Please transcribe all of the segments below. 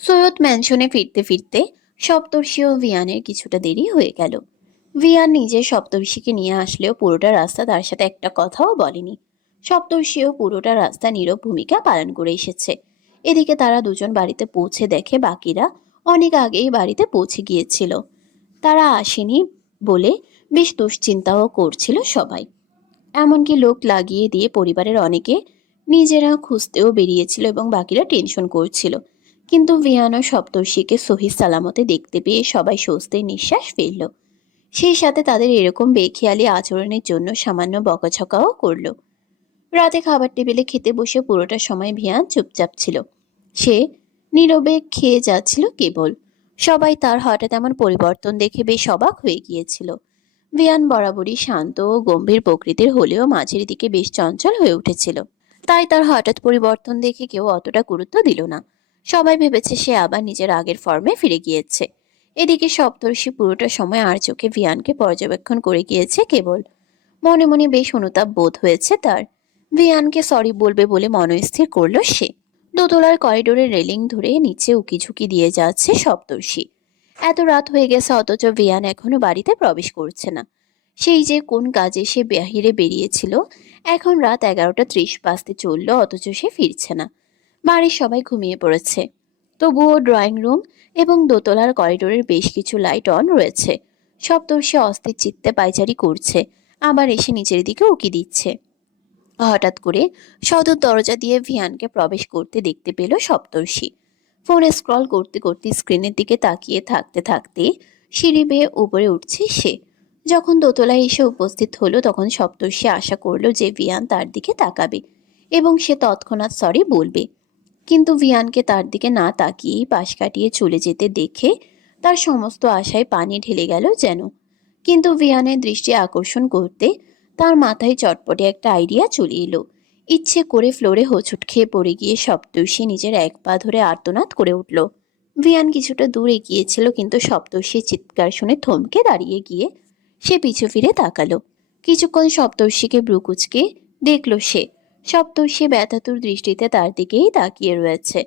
সৈয়দ ম্যানশনে ফিরতে ফিরতে সপ্তর্ষি ও ভিয়ানের কিছুটা দেরি হয়ে গেল। ভিয়ান নিজে সপ্তর্ষিকে নিয়ে আসলেও পুরোটা রাস্তা তার সাথে একটা কথাও বলেনি। সপ্তর্ষিও পুরোটা রাস্তা নীরব ভূমিকা পালন করে এসেছে। এদিকে তারা দুজন বাড়িতে পৌঁছে দেখে বাকিরা অনেক আগেই বাড়িতে পৌঁছে গিয়েছিল। তারা আসেনি বলে বেশ দুশ্চিন্তাও করছিল সবাই। এমনকি লোক লাগিয়ে দিয়ে পরিবারের অনেকে নিজেরা খুঁজতেও বেরিয়েছিল এবং বাকিরা টেনশন করছিল। কিন্তু ভিয়ান ও সপ্তর্ষিকে সহি সালামতে দেখতে পেয়ে সবাই স্বস্তির নিঃশ্বাস ফেলল। সেই সাথে তাদের এরকম বেখেয়ালি আচরণের জন্য সামান্য বকাঝকাও করলো। রাতে খাবার টেবিলে খেতে বসে পুরোটা সময় ভিয়ান চুপচাপ ছিল। সে নীরবে খেয়ে যাচ্ছিল কেবল। সবাই তার হঠাৎ এমন পরিবর্তন দেখে বেশ অবাক হয়ে গিয়েছিল। ভিয়ান বরাবরই শান্ত ও গম্ভীর প্রকৃতির হলেও মাঝের দিকে বেশ চঞ্চল হয়ে উঠেছিল। তাই তার হঠাৎ পরিবর্তন দেখে কেউ অতটা গুরুত্ব দিল না। সবাই ভেবেছে সে আবার নিজের আগের ফর্মে ফিরে গিয়েছে। এদিকে সপ্তর্ষি পুরোটা সময় আর চোখে ভিয়ানকে পর্যবেক্ষণ করে গিয়েছে কেবল। মনে মনে বেশ অনুতাপ বোধ হয়েছে তার। ভিয়ানকে সরি বলবে বলে মনস্থির করলো সে। দোতলার করিডোরের রেলিং ধরে নিচে উকিঝুঁকি দিয়ে যাচ্ছে সপ্তর্ষি। এত রাত হয়ে গেছে অথচ ভিয়ান এখনো বাড়িতে প্রবেশ করছে না। সেই যে কোন কাজে সে বাহিরে বেরিয়েছিল, এখন রাত 11:30 বাজতে চললো অথচ সে ফিরছে না। বাড়ির সবাই ঘুমিয়ে পড়েছে। তবুও ড্রয়িং রুম এবং দোতলার করিডোরের বেশ কিছু লাইট অন রয়েছে। সপ্তর্ষি অস্থির চিত্তে পায়চারি করছে, আবার এসে নিচের দিকে উকি দিচ্ছে। হঠাৎ করে সদর দরজা দিয়ে ভিয়ানকে প্রবেশ করতে দেখতে পেল সপ্তর্ষি। ফোনে স্ক্রল করতে করতে স্ক্রিনের দিকে তাকিয়ে থাকতে থাকতে সিঁড়ি বেয়ে উপরে উঠছে সে। যখন দোতলায় এসে উপস্থিত হলো তখন সপ্তর্ষি আশা করলো যে ভিয়ান তার দিকে তাকাবে এবং সে তৎক্ষণাৎ সরি বলবে। কিন্তু ভিয়ানকে তার দিকে না তাকিয়েই পাশ কাটিয়ে চলে যেতে দেখে তার সমস্ত আশায় পানি ঢেলে গেল যেন। কিন্তু ভিয়ানের দৃষ্টি আকর্ষণ করতে তার মাথায় চটপটে একটা আইডিয়া চলে এলো। ইচ্ছে করে ফ্লোরে হোঁচট খেয়ে পড়ে গিয়ে সপ্তর্ষি নিজের এক পা ধরে আর্তনাদ করে উঠল। ভিয়ান কিছুটা দূর এগিয়েছিল কিন্তু সপ্তর্ষির চিৎকার শুনে থমকে দাঁড়িয়ে গিয়ে সে পিছু ফিরে তাকালো। কিছুক্ষণ সপ্তর্ষিকে ব্রুকুচকে দেখল সে। সপ্তর্ষি ব্যথাতুর দৃষ্টিতে তার দিকেই তাকিয়ে রয়েছে,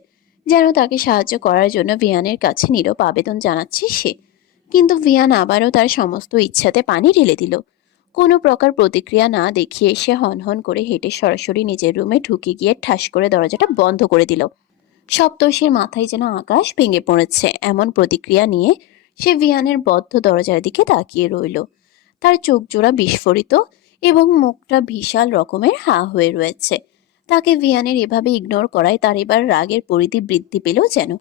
যেন তাকে সাহায্য করার জন্য ভিয়ানের কাছে নীরব আবেদন জানাচ্ছে সে। কিন্তু ভিয়ান আবারও তার সমস্ত ইচ্ছাতে পানি ঢেলে দিল। কোনো প্রকার প্রতিক্রিয়া না দেখিয়ে সে হনহন করে হেঁটে সরাসরি নিজের রুমে ঢুকে গিয়ে ঠাস করে দরজাটা বন্ধ করে দিল। সপ্তর্ষির মাথায় যেন আকাশ ভেঙে পড়েছে এমন প্রতিক্রিয়া নিয়ে সে ভিয়ানের বদ্ধ দরজার দিকে তাকিয়ে রইল। তার চোখ জোড়া বিস্ফোরিত এবং মুখটা বিশাল রকমের হা হয়ে রয়েছে। তাকে ভিয়ানের এভাবে ইগনোর করায় তার এবার রাগের পরিধি বৃদ্ধি পেল যেন।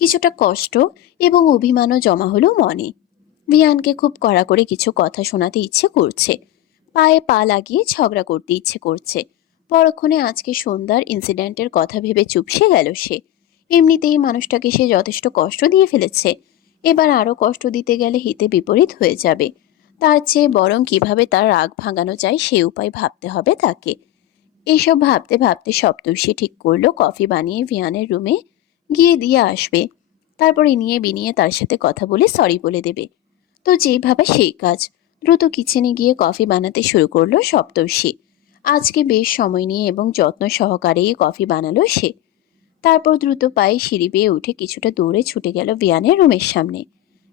কিছুটা কষ্ট এবং অভিমানও জমা হলো মনে। ভিয়ানকে খুব কড়া করে কিছু কথা শোনাতে ইচ্ছে করছে। পায়ে পা লাগিয়ে ঝগড়া করতে ইচ্ছে করছে। পরক্ষণে আজকে সন্ধ্যার ইনসিডেন্টের কথা ভেবে চুপসে গেল সে। এমনিতেই মানুষটাকে সে যথেষ্ট কষ্ট দিয়ে ফেলেছে। এবার আরো কষ্ট দিতে গেলে হিতে বিপরীত হয়ে যাবে। তার চেয়ে বরং কিভাবে তার রাগ ভাঙানো যায় সে উপায় ভাবতে হবে তাকে। এইসব ভাবতে ভাবতে সপ্তর্ষি ঠিক করলো কফি বানিয়ে ভিয়ানের রুমে গিয়ে দিয়ে আসবে। তারপর নিয়ে বিনিয়ে তার সাথে কথা বলে সরি বলে দেবে। তো যেই ভাবা সেই কাজ। দ্রুত কিচেনে গিয়ে কফি বানাতে শুরু করলো সপ্তর্ষি। আজকে বেশ সময় নিয়ে এবং যত্ন সহকারেই কফি বানালো সে। তারপর দ্রুত পায়ে সিঁড়ি বেয়ে উঠে কিছুটা দূরে ছুটে গেল ভিয়ানের রুমের সামনে।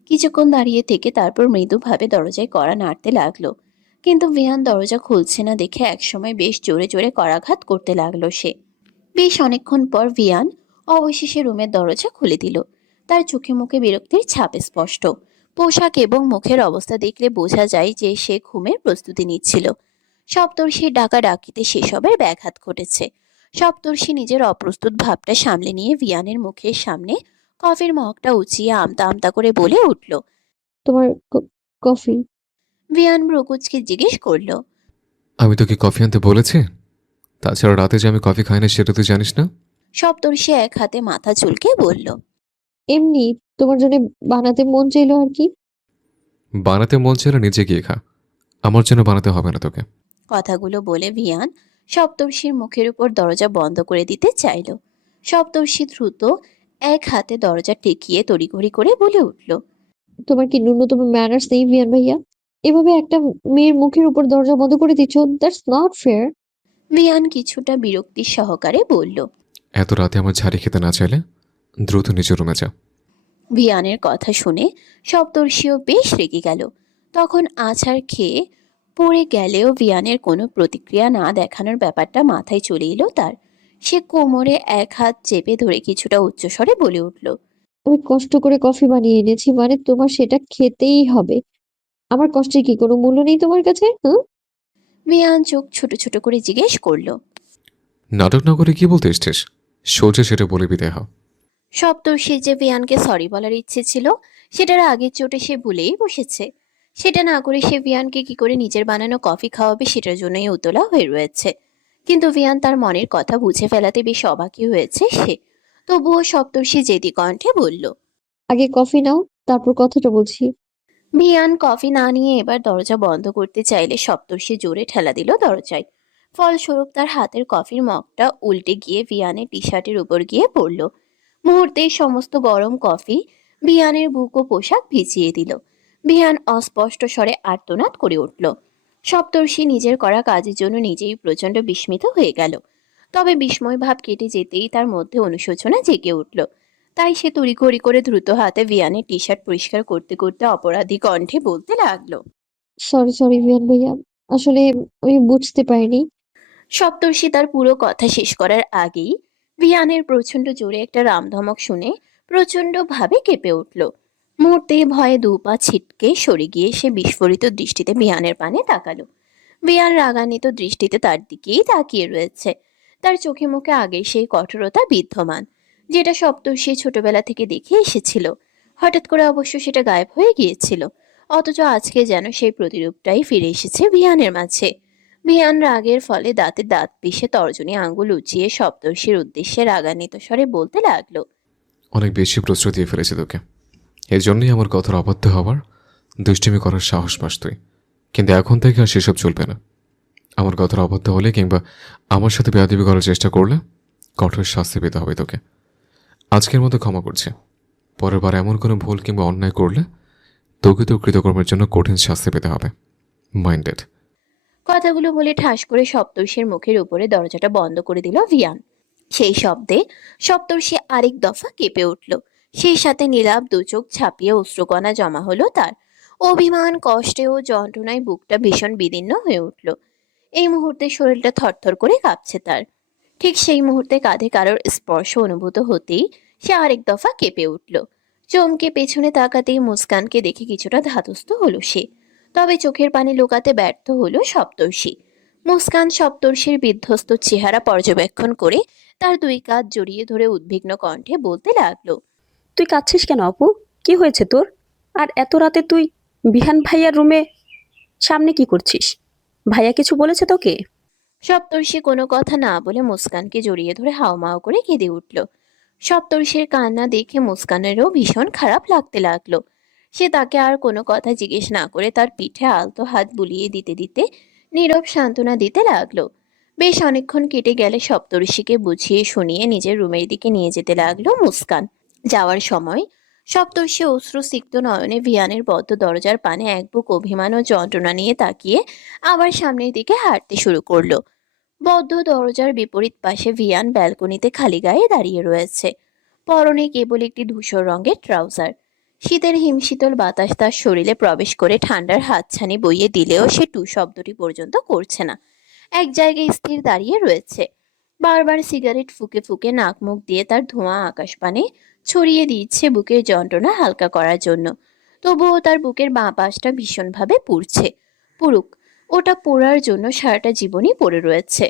কিছুক্ষণ দাঁড়িয়ে থেকে তারপর মৃদুভাবে দরজায় কড়া নাড়তে লাগলো। কিন্তু ভিয়ান দরজা খুলছে না দেখে একসময় বেশ জোরে জোরে করাঘাত করতে লাগলো সে। বেশ অনেকক্ষণ পর ভিয়ান অবশেষে রুমের দরজা খুলে দিল। তার চোখে মুখে বিরক্তির ছাপ স্পষ্ট। পোশাক এবং মুখের অবস্থা দেখলে বোঝা যায় যে সে ঘুমের প্রস্তুতি নিচ্ছিল। সপ্তর্ষির ডাকাডাকিতে সেসবের ব্যাঘাত ঘটেছে। সপ্তর্ষি নিজের অপ্রস্তুত ভাবটা সামলে নিয়ে ভিয়ানের মুখের সামনে কফির মগটা উঁচিয়ে আমতা আমতা করে বলে উঠল। তোমার কফি। ভিয়ান ব্রুকুচকে জিজ্ঞেস করলো। আমি তোকে কফি আনতে বলেছি? তাছাড়া রাতে যে আমি কফি খাই না সেটা তুই জানিস না? সপ্তর্ষি এক হাতে মাথা চুলকে বলল। এমনি তোমার জন্য বানাতে মন চাইলো আর কি। বানাতে মন চাইলে নিজে গিয়ে খা, আমার জন্য বানাতে হবে না তোকে। কথাগুলো বলে ভিয়ান সপ্তর্ষির মুখের উপর দরজা বন্ধ করে দিতে চাইল। সপ্তর্ষি দ্রুত এক হাতে দরজা টেকিয়ে তড়িঘড়ি করে বলে উঠল। তোমার কি ন্যূনতম ম্যানার্স নেই ভিয়ান ভাইয়া? এভাবে একটা মেয়ের মুখের উপর দরজা বন্ধ করে দিচ্ছ, দ্যাটস নট ফেয়ার। ভিয়ান কিছুটা বিরক্তি সহকারে বলল। এত রাতে আমার ঝাড়ি খেতে না চাইলে দ্রুত নিজের রুমে যা। ভিয়ানের কথা শুনে সপ্তর্ষিও বেশ রেগে গেল। তখন আছাড় খেয়ে পড়ে গেলেও ভিয়ানের কোনো প্রতিক্রিয়া না দেখানোর ব্যাপারটা মাথায় চলে এলো তার। সে কোমরে এক হাত চেপে ধরে কিছুটা উচ্চস্বরে বলে উঠল। আমি কষ্ট করে কফি বানিয়ে এনেছি, মানে তোমার সেটা খেতেই হবে। আমার কষ্টের কি কোনো মূল্য নেই তোমার কাছে? হুম। ভিয়ান চোখ ছোট ছোট করে জিজ্ঞেস করলো। নাটক না করে কি বলতে এসছিস? সোজা সেটা বলে বিদায় হও। সপ্তর্ষির যে ভিয়ানকে সরি বলার ইচ্ছে ছিল সেটার আগের চোটে সে ভুলেই বসেছে। সেটা না করে সে ভিয়ানকে কি করে নিজের বানানো কফি খাওয়াবে সেটার জন্যই উতলা হয়ে রয়েছে। কিন্তু ভিয়ান তার মনের কথা বুঝে ফেলাতে বেশ অবাকই হয়েছে সে। তবুও সপ্তর্ষি জেদি কণ্ঠে বলল। আগে কফি নাও, তারপর কথাটা বলছি। ভিয়ান কফি না নিয়ে এবার দরজা বন্ধ করতে চাইলে সপ্তর্ষি জোরে ঠেলা দিল দরজায়। ফলস্বরূপ তার হাতের কফির মগটা উল্টে গিয়ে ভিয়ানের টি শার্টের উপর গিয়ে পড়ল। মুহূর্তেই সমস্ত গরম কফি ভিয়ানের বুক ও পোশাক ভিজিয়ে দিল। ভিয়ান অস্পষ্ট স্বরে আর্তনাদ করে উঠল। সপ্তর্ষি নিজের করা কাজের জন্য নিজেই প্রচণ্ড বিস্মিত হয়ে গেল। তবে বিস্ময় ভাব কেটে যেতেই তার মধ্যে অনুশোচনা জেগে উঠল। তাই সে তড়িঘড়ি করে দ্রুত হাতে ভিয়ানের টি শার্ট পরিষ্কার করতে করতে অপরাধী কণ্ঠে বলতে লাগলো। সরি সরি ভিয়ান ভাইয়া, আসলে আমি বুঝতে পারিনি। সপ্তর্ষি তার পুরো কথা শেষ করার আগেই ভিয়ানের প্রচণ্ড জোরে একটা রামধমক শুনে প্রচণ্ড ভাবে কেঁপে উঠল। মুহূর্তেই ভয়ে দু পা ছিটকে সরে গিয়ে সে বিস্ফোরিত দৃষ্টিতে ভিয়ানের পানে তাকালো। ভিয়ান রাগান্বিত দৃষ্টিতে তার দিকেই তাকিয়ে রয়েছে। তার চোখে মুখে আগের সেই কঠোরতা বিদ্যমান, যেটা সপ্তর্ষি ছোটবেলা থেকে দেখে এসেছিল। হঠাৎ করে অবশ্য সেটা গায়েব হয়ে গিয়েছিল। অথচ আজকে যেন সেই প্রতিরূপটাই ফিরে এসেছে ভিয়ানের মাঝে। ভিয়ান রাগের ফলে দাঁতে দাঁত পিষে তর্জনী আঙ্গুল উঁচিয়ে সপ্তর্ষির উদ্দেশ্যে রাগান্বিত স্বরে বলতে লাগলো। অনেক বেশি প্রশ্রয় দিয়ে ফেলেছি তোকে। এই জন্যই আমার কথার অবাধ্য হওয়ার, দুষ্টিমি করার সাহস পাস তুই। কিন্তু এখন থেকে আর সেসব চলবে না। আমার কথার অবাধ্য হলে কিংবা আমার সাথে বেয়াদবি করার চেষ্টা করলে কঠোর শাস্তি পেতে হবে তোকে। আজকের মতো ক্ষমা করছি। পরের বার এমন কোনো ভুল কিংবা অন্যায় করলে তোকে তো কৃতকর্মের জন্য কঠিন শাস্তি পেতে হবে। মাইন্ডেড। কথাগুলো বলে ঠাস করে সপ্তর্ষির মুখের উপরে দরজাটা বন্ধ করে দিল ভিয়ান। সেই শব্দে সপ্তর্ষি আরেক দফা কেঁপে উঠল। সেই সাথে নীলাভ দু চোখ ছাপিয়ে অশ্রুকণা জমা হলো তার। অভিমান, কষ্টে ও যন্ত্রণায় বুকটা ভীষণ বিদীর্ণ হয়ে উঠল। এই মুহূর্তে শরীরটা থরথর করে কাঁপছে তার। ঠিক সেই মুহূর্তে কাঁধে কারোর স্পর্শ অনুভূত হতেই সে আরেক দফা কেঁপে উঠল। চমকে পেছনে তাকাতেই মুস্কানকে দেখে কিছুটা ধাতস্থ হলো সে। তবে চোখের পানি লুকাতে ব্যর্থ হলো সপ্তর্ষি। মুস্কান সপ্তর্ষির বিধ্বস্ত চেহারা পর্যবেক্ষণ করে তার দুই কাঁধ জড়িয়ে ধরে উদ্বিগ্ন কণ্ঠে বলতে লাগলো। তুই কাঁদছিস কেন অপু? কি হয়েছে তোর? আর এত রাতে তুই বিহান ভাইয়ার রুমে সামনে কি করছিস? ভাইয়া কিছু বলেছে তোকে? সপ্তর্ষি কোনো কথা না বলে মুস্কানকে জড়িয়ে ধরে হাউমাউ করে কেঁদে উঠল। সপ্তর্ষির কান্না দেখে মুস্কানেরও ভীষণ খারাপ লাগতে লাগলো। সে তাকে আর কোনো কথা জিজ্ঞেস না করে তার পিঠে আলতো হাত বুলিয়ে দিতে দিতে নীরব সান্ত্বনা দিতে লাগলো। বেশ অনেকক্ষণ কেটে গেলে সপ্তর্ষিকে বুঝিয়ে শুনিয়ে নিজের রুমের দিকে নিয়ে যেতে লাগলো মুস্কান। যাওয়ার সময় সপ্তর্ষি অশ্রুসিক্ত নয়নে ভিয়ানের বদ্ধ দরজার পানে এক বুক অভিমান ও যন্ত্রণা নিয়ে তাকিয়ে আবার সামনের দিকে হাঁটতে শুরু করলো। বদ্ধ দরজার বিপরীত পাশে ভিয়ান ব্যালকনিতে খালি গায়ে দাঁড়িয়ে রয়েছে। পরনে কেবল একটি ধূসর রঙের ট্রাউজার। শীতের হিমশীতল বাতাস তার শরীরে প্রবেশ করে ঠান্ডার হাতছানি বইয়ে দিলেও সে টু শব্দটি পর্যন্ত করছে না। এক জায়গায় স্থির দাঁড়িয়ে রয়েছে। বারবার সিগারেট ফুঁকে ফুঁকে নাক মুখ দিয়ে তার ধোঁয়া আকাশপানে ছড়িয়ে দিচ্ছে বুকের যন্ত্রণা হালকা করার জন্য। তবুও তার বুকের বাঁ পাশটা ভীষণভাবে পুড়ছে। পুরুক, ওটা পোড়ার জন্য সারাটা জীবনই পড়ে রয়েছে।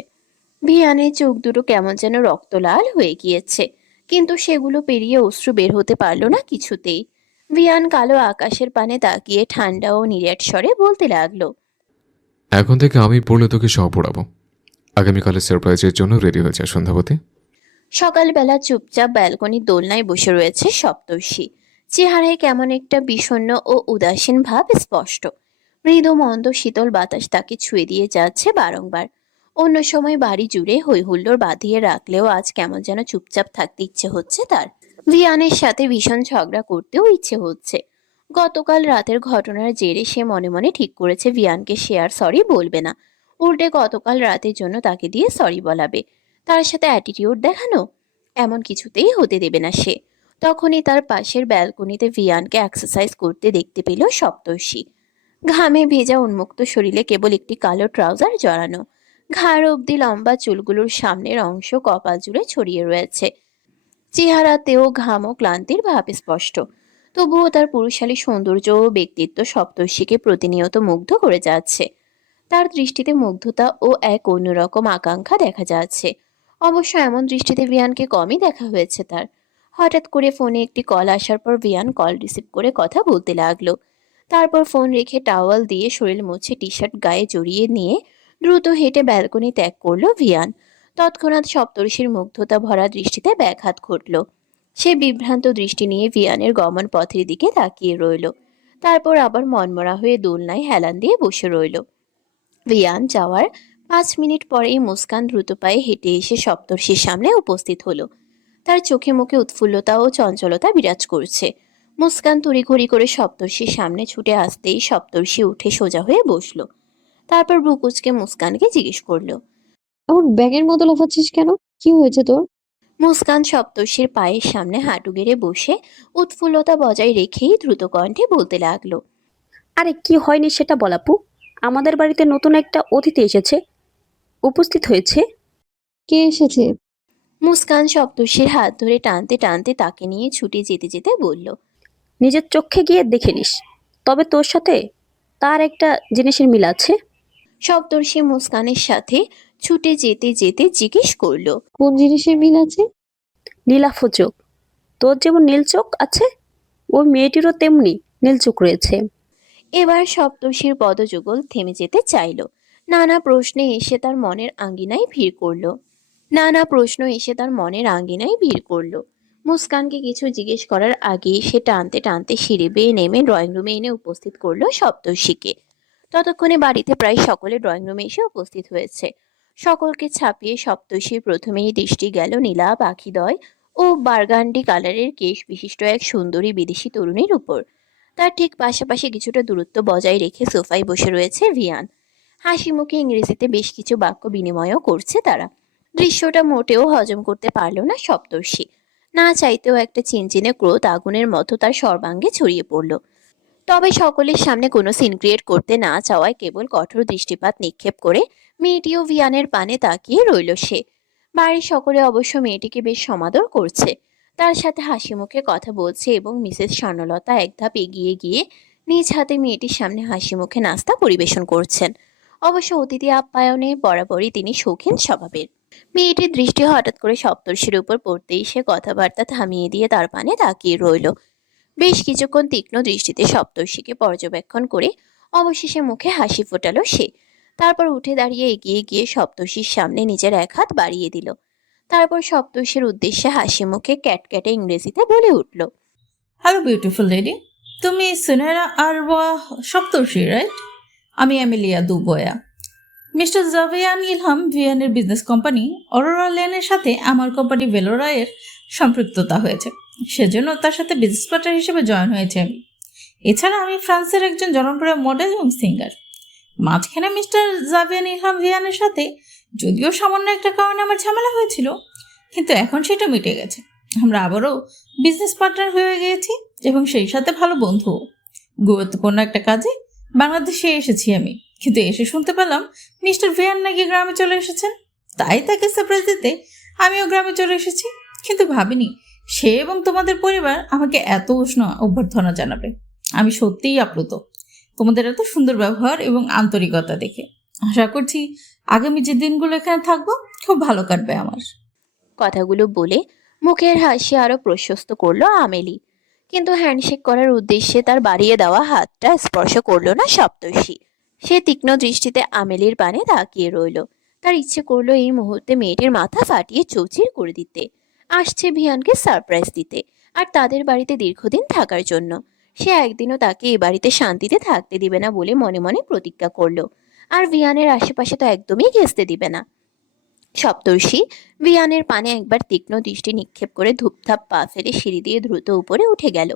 ভিয়ানের চোখ দুটো কেমন যেন রক্তলাল হয়ে গিয়েছে, কিন্তু সেগুলো পেরিয়ে অশ্রু বের হতে পারলো না কিছুতেই। ভিয়ান কালো আকাশের পানে তাকিয়ে ঠান্ডা ও নির্যাত স্বরে বলতে লাগলো। এখন থেকে আমি পড়লে তোকে সহ পড়াবো। আগামীকালের সারপ্রাইজের জন্য রেডি হয়ে যা সন্ধ্যাবতী। সকালবেলা চুপচাপ ব্যালকনির দোলনায় বসে রয়েছে সপ্তর্ষি। চেহারায় কেমন একটা বিষণ্ণ ও উদাসীন ভাব স্পষ্ট। মৃদু মন্দ শীতল বাতাস তাকে ছুঁয়ে দিয়ে যাচ্ছে বারংবার। অন্য সময় বাড়ি জুড়ে হই হুল্লোড় বাঁধিয়ে রাখলেও আজ কেমন যেন চুপচাপ থাকতে ইচ্ছে হচ্ছে তার। ভিয়ানের সাথে ভীষণ ঝগড়া করতেও ইচ্ছে হচ্ছে। গতকাল রাতের ঘটনার জেরে সে মনে মনে ঠিক করেছে ভিয়ানকে সে আর সরি বলবে না। উল্টে গতকাল রাতের জন্য তাকে দিয়ে সরি বলাবে, তার সাথে অ্যাটিটিউড দেখানো, এমন কিছুতেই হতে দেবে না সে। তখনই তার পাশের ব্যালকনিতে ভিয়ানকে এক্সারসাইজ করতে দেখতে পেল সপ্তর্ষি। ঘামে ভেজা উন্মুক্ত শরীরে কেবল একটি কালো ট্রাউজার জড়ানো, ঘাড় অবধি লম্বা চুলগুলোর সামনের অংশ কপাল জুড়ে ছড়িয়ে রয়েছে। চেহারাতেও ঘাম ও ক্লান্তির ভাব স্পষ্ট। তবুও তার পুরুষালী সৌন্দর্য ও ব্যক্তিত্ব সপ্তর্ষিকে প্রতিনিয়ত মুগ্ধ করে যাচ্ছে। তার দৃষ্টিতে মুগ্ধতা ও এক অন্যরকম আকাঙ্ক্ষা দেখা যাচ্ছে। অবশ্য এমন দৃষ্টিতে ভিয়ানকে কমই দেখা হয়েছে তার। হঠাৎ করে ফোনে একটি কল আসার পর ভিয়ান কল রিসিভ করে কথা বলতে লাগলো। তারপর ফোন রেখে টাওয়াল দিয়ে শরীর মুছে টি শার্ট গায়ে জড়িয়ে নিয়ে দ্রুত হেঁটে ব্যালকনি ত্যাগ করলো ভিয়ান। তৎক্ষণাৎ সপ্তর্ষির মুগ্ধতা ভরা দৃষ্টিতে ব্যাঘাত ঘটল। সে বিভ্রান্ত দৃষ্টি নিয়ে ভিয়ানের গমন পথের দিকে তাকিয়ে রইল। তারপর আবার মনমরা হয়ে দোলনায় হেলান দিয়ে বসে রইল। ভিয়ান যাওয়ার 5 মিনিট পরেই মুস্কান দ্রুত পায়ে হেঁটে এসে সপ্তর্ষির সামনে উপস্থিত হলো। তার চোখে মুখে উৎফুল্লতা ও চঞ্চলতা বিরাজ করছে। মুস্কান তড়িঘড়ি করে সপ্তর্ষির সামনে ছুটে আসতেই সপ্তর্ষি উঠে সোজা হয়ে বসলো। তারপর ব্রুকুচকে মুস্কানকে জিজ্ঞেস করলো। এমন ব্যাঙের মতো লাফাচ্ছিস কেন? কি হয়েছে তোর? মুস্কান সপ্তর্ষির পায়ের সামনে হাঁটু গেড়ে বসে উৎফুল্লতা বজায় রেখেই দ্রুত কণ্ঠে বলতে লাগলো। আরে কি হয়নি সেটা বল আপু। আমাদের বাড়িতে নতুন একটা অতিথি এসেছে, উপস্থিত হয়েছে। কে এসেছে? মুস্কান সপ্তর্ষির হাত ধরে টানতে টানতে তাকে নিয়ে ছুটে যেতে যেতে বলল। নিজের চোখে গিয়ে দেখে নিস। তবে তোর সাথে তার একটা জিনিসের মিল আছে। সপ্তর্ষি মুস্কানের সাথে ছুটে যেতে যেতে জিজ্ঞেস করলো। কোন জিনিসের মিল আছে? নীলাফ চোখ। তোর যেমন নীল চোখ আছে, ওই মেয়েটিরও তেমনি নীল চোখ রয়েছে। এবার সপ্তর্ষির পদযুগল থেমে যেতে চাইল। নানা প্রশ্নে এসে তার মনের আঙ্গিনায় ভিড় করলো। মুস্কানকে কিছু জিজ্ঞেস করার আগেই সে টানতে টানতে সিঁড়ি বেয়ে নেমে ড্রয়িং রুমে এনে উপস্থিত করলো সপ্তর্ষিকে। ততক্ষণে বাড়িতে প্রায় সকলে ড্রয়িং রুমে এসে উপস্থিত হয়েছে। সকলকে ছাপিয়ে সপ্তর্ষির প্রথমেই দৃষ্টি গেল নীলা পাখিদয় ও বার্গান্ডি কালারের কেশ বিশিষ্ট এক সুন্দরী বিদেশি তরুণীর উপর। তার ঠিক পাশাপাশি কিছুটা দূরত্ব বজায় রেখে সোফায় বসে রয়েছে ভিয়ান। হাসি মুখে ইংরেজিতে বেশ কিছু বাক্য বিনিময়ও করছে তারা। দৃশ্যটা মোটেও হজম করতে পারল না সপ্তর্ষি। না চাইতেও একটা চিনচিনে ক্রোধ আগুনের মতো তার সর্বাঙ্গে ছড়িয়ে পড়ল। তবে সকলের সামনে কোনো সিন ক্রিয়েট করতে না চাওয়ায় কেবল কঠোর দৃষ্টিপাত নিক্ষেপ করে মেয়েটি ও ভিয়ানের পানে তাকিয়ে রইল সে। বাড়ির সকলে অবশ্য মেয়েটিকে বেশ সমাদর করছে, তার সাথে হাসি মুখে কথা বলছে এবং মিসেস স্বর্ণলতা এক ধাপ এগিয়ে গিয়ে নিজ হাতে মেয়েটির সামনে হাসি মুখে নাস্তা পরিবেশন করছেন। অবশ্য অতিথি আপ্যায়নে বরাবরই তিনি শৌখিন স্বভাবের। মেয়েটির দৃষ্টি হঠাৎ করে সপ্তর্ষির উপর পড়তেই সে কথাবার্তা থামিয়ে দিয়ে তার পানে তাকিয়ে রইল। বেশ কিছুক্ষণ তীক্ষ্ণ দৃষ্টিতে সপ্তর্ষিকে পর্যবেক্ষণ করে অবশেষে মুখে হাসি ফোটালো সে। তারপর উঠে দাঁড়িয়ে এগিয়ে গিয়ে সপ্তর্ষির সামনে নিজের এক হাত বাড়িয়ে দিল। তারপর সপ্তর্ষির উদ্দেশ্যে হাসি মুখে ক্যাটক্যাটে ইংরেজিতে বলে উঠল। হ্যালো বিউটিফুল লেডি, তুমি সুনেরা আর সপ্তর্ষি রাইট? আমি Amelia Dubois. Mister Javian Ilham ভিয়ানের বিজনেস কোম্পানি অরোরা লেনের সাথে আমার কোম্পানি ভেলোরায়ের সম্পৃক্ততা হয়েছে, সেজন্য তার সাথে বিজনেস পার্টনার হিসেবে জয়েন হয়েছে আমি। এছাড়া আমি ফ্রান্সের একজন জনপ্রিয় মডেল এবং সিঙ্গার। মাঝখানে মিস্টার জাভিয়ান ইলহাম ভিয়ানের সাথে যদিও সামান্য একটা কারণে আমার ঝামেলা হয়েছিল, কিন্তু এখন সেটা মিটে গেছে। আমরা আবারও বিজনেস পার্টনার হয়ে গিয়েছি এবং সেই সাথে ভালো বন্ধুও। গুরুত্বপূর্ণ একটা কাজে বাংলাদেশে এসেছি আমি, কিন্তু এসে শুনতে পেলাম মিস্টার ভিয়ান নাকি গ্রামে চলে এসেছেন। তাই তাকে সারপ্রাইজ দিতে আমিও গ্রামে চলে এসেছি, কিন্তু ভাবিনি সে এবং তোমাদের পরিবার আমাকে এত উষ্ণ অভ্যর্থনা জানাবে। আমি সত্যিই আপ্লুত তোমাদের এত সুন্দর ব্যবহার এবং আন্তরিকতা দেখে। আশা করছি আগামী যে দিনগুলো এখানে থাকবো খুব ভালো কাটবে আমার। কথাগুলো বলে মুখের হাসি আরো প্রশস্ত করলো আমেলি, কিন্তু হ্যান্ডশেক করার উদ্দেশ্যে তার বাড়িয়ে দেওয়া হাতটা স্পর্শ করলো না সপ্তর্ষি। সে তীক্ষ্ণ দৃষ্টিতে আমেলির পানে তাকিয়ে রইল। তার ইচ্ছে করলো এই মুহূর্তে মেয়েটির মাথা ফাটিয়ে চৌচির করে দিতে। আসছে ভিয়ানকে সারপ্রাইজ দিতে, আর তাদের বাড়িতে দীর্ঘদিন থাকার জন্য। সে একদিনও তাকে এ বাড়িতে শান্তিতে থাকতে দিবে না বলে মনে মনে প্রতিজ্ঞা করলো। আর ভিয়ানের আশেপাশে তো একদমই ঘেঁচতে দিবে না। সপ্তর্ষি ভিয়ানের পানে একবার তীক্ষ্ণ দৃষ্টি নিক্ষেপ করে ধূপধাপ পা ফেলে সিঁড়ি দিয়ে দ্রুত উপরে উঠে গেল।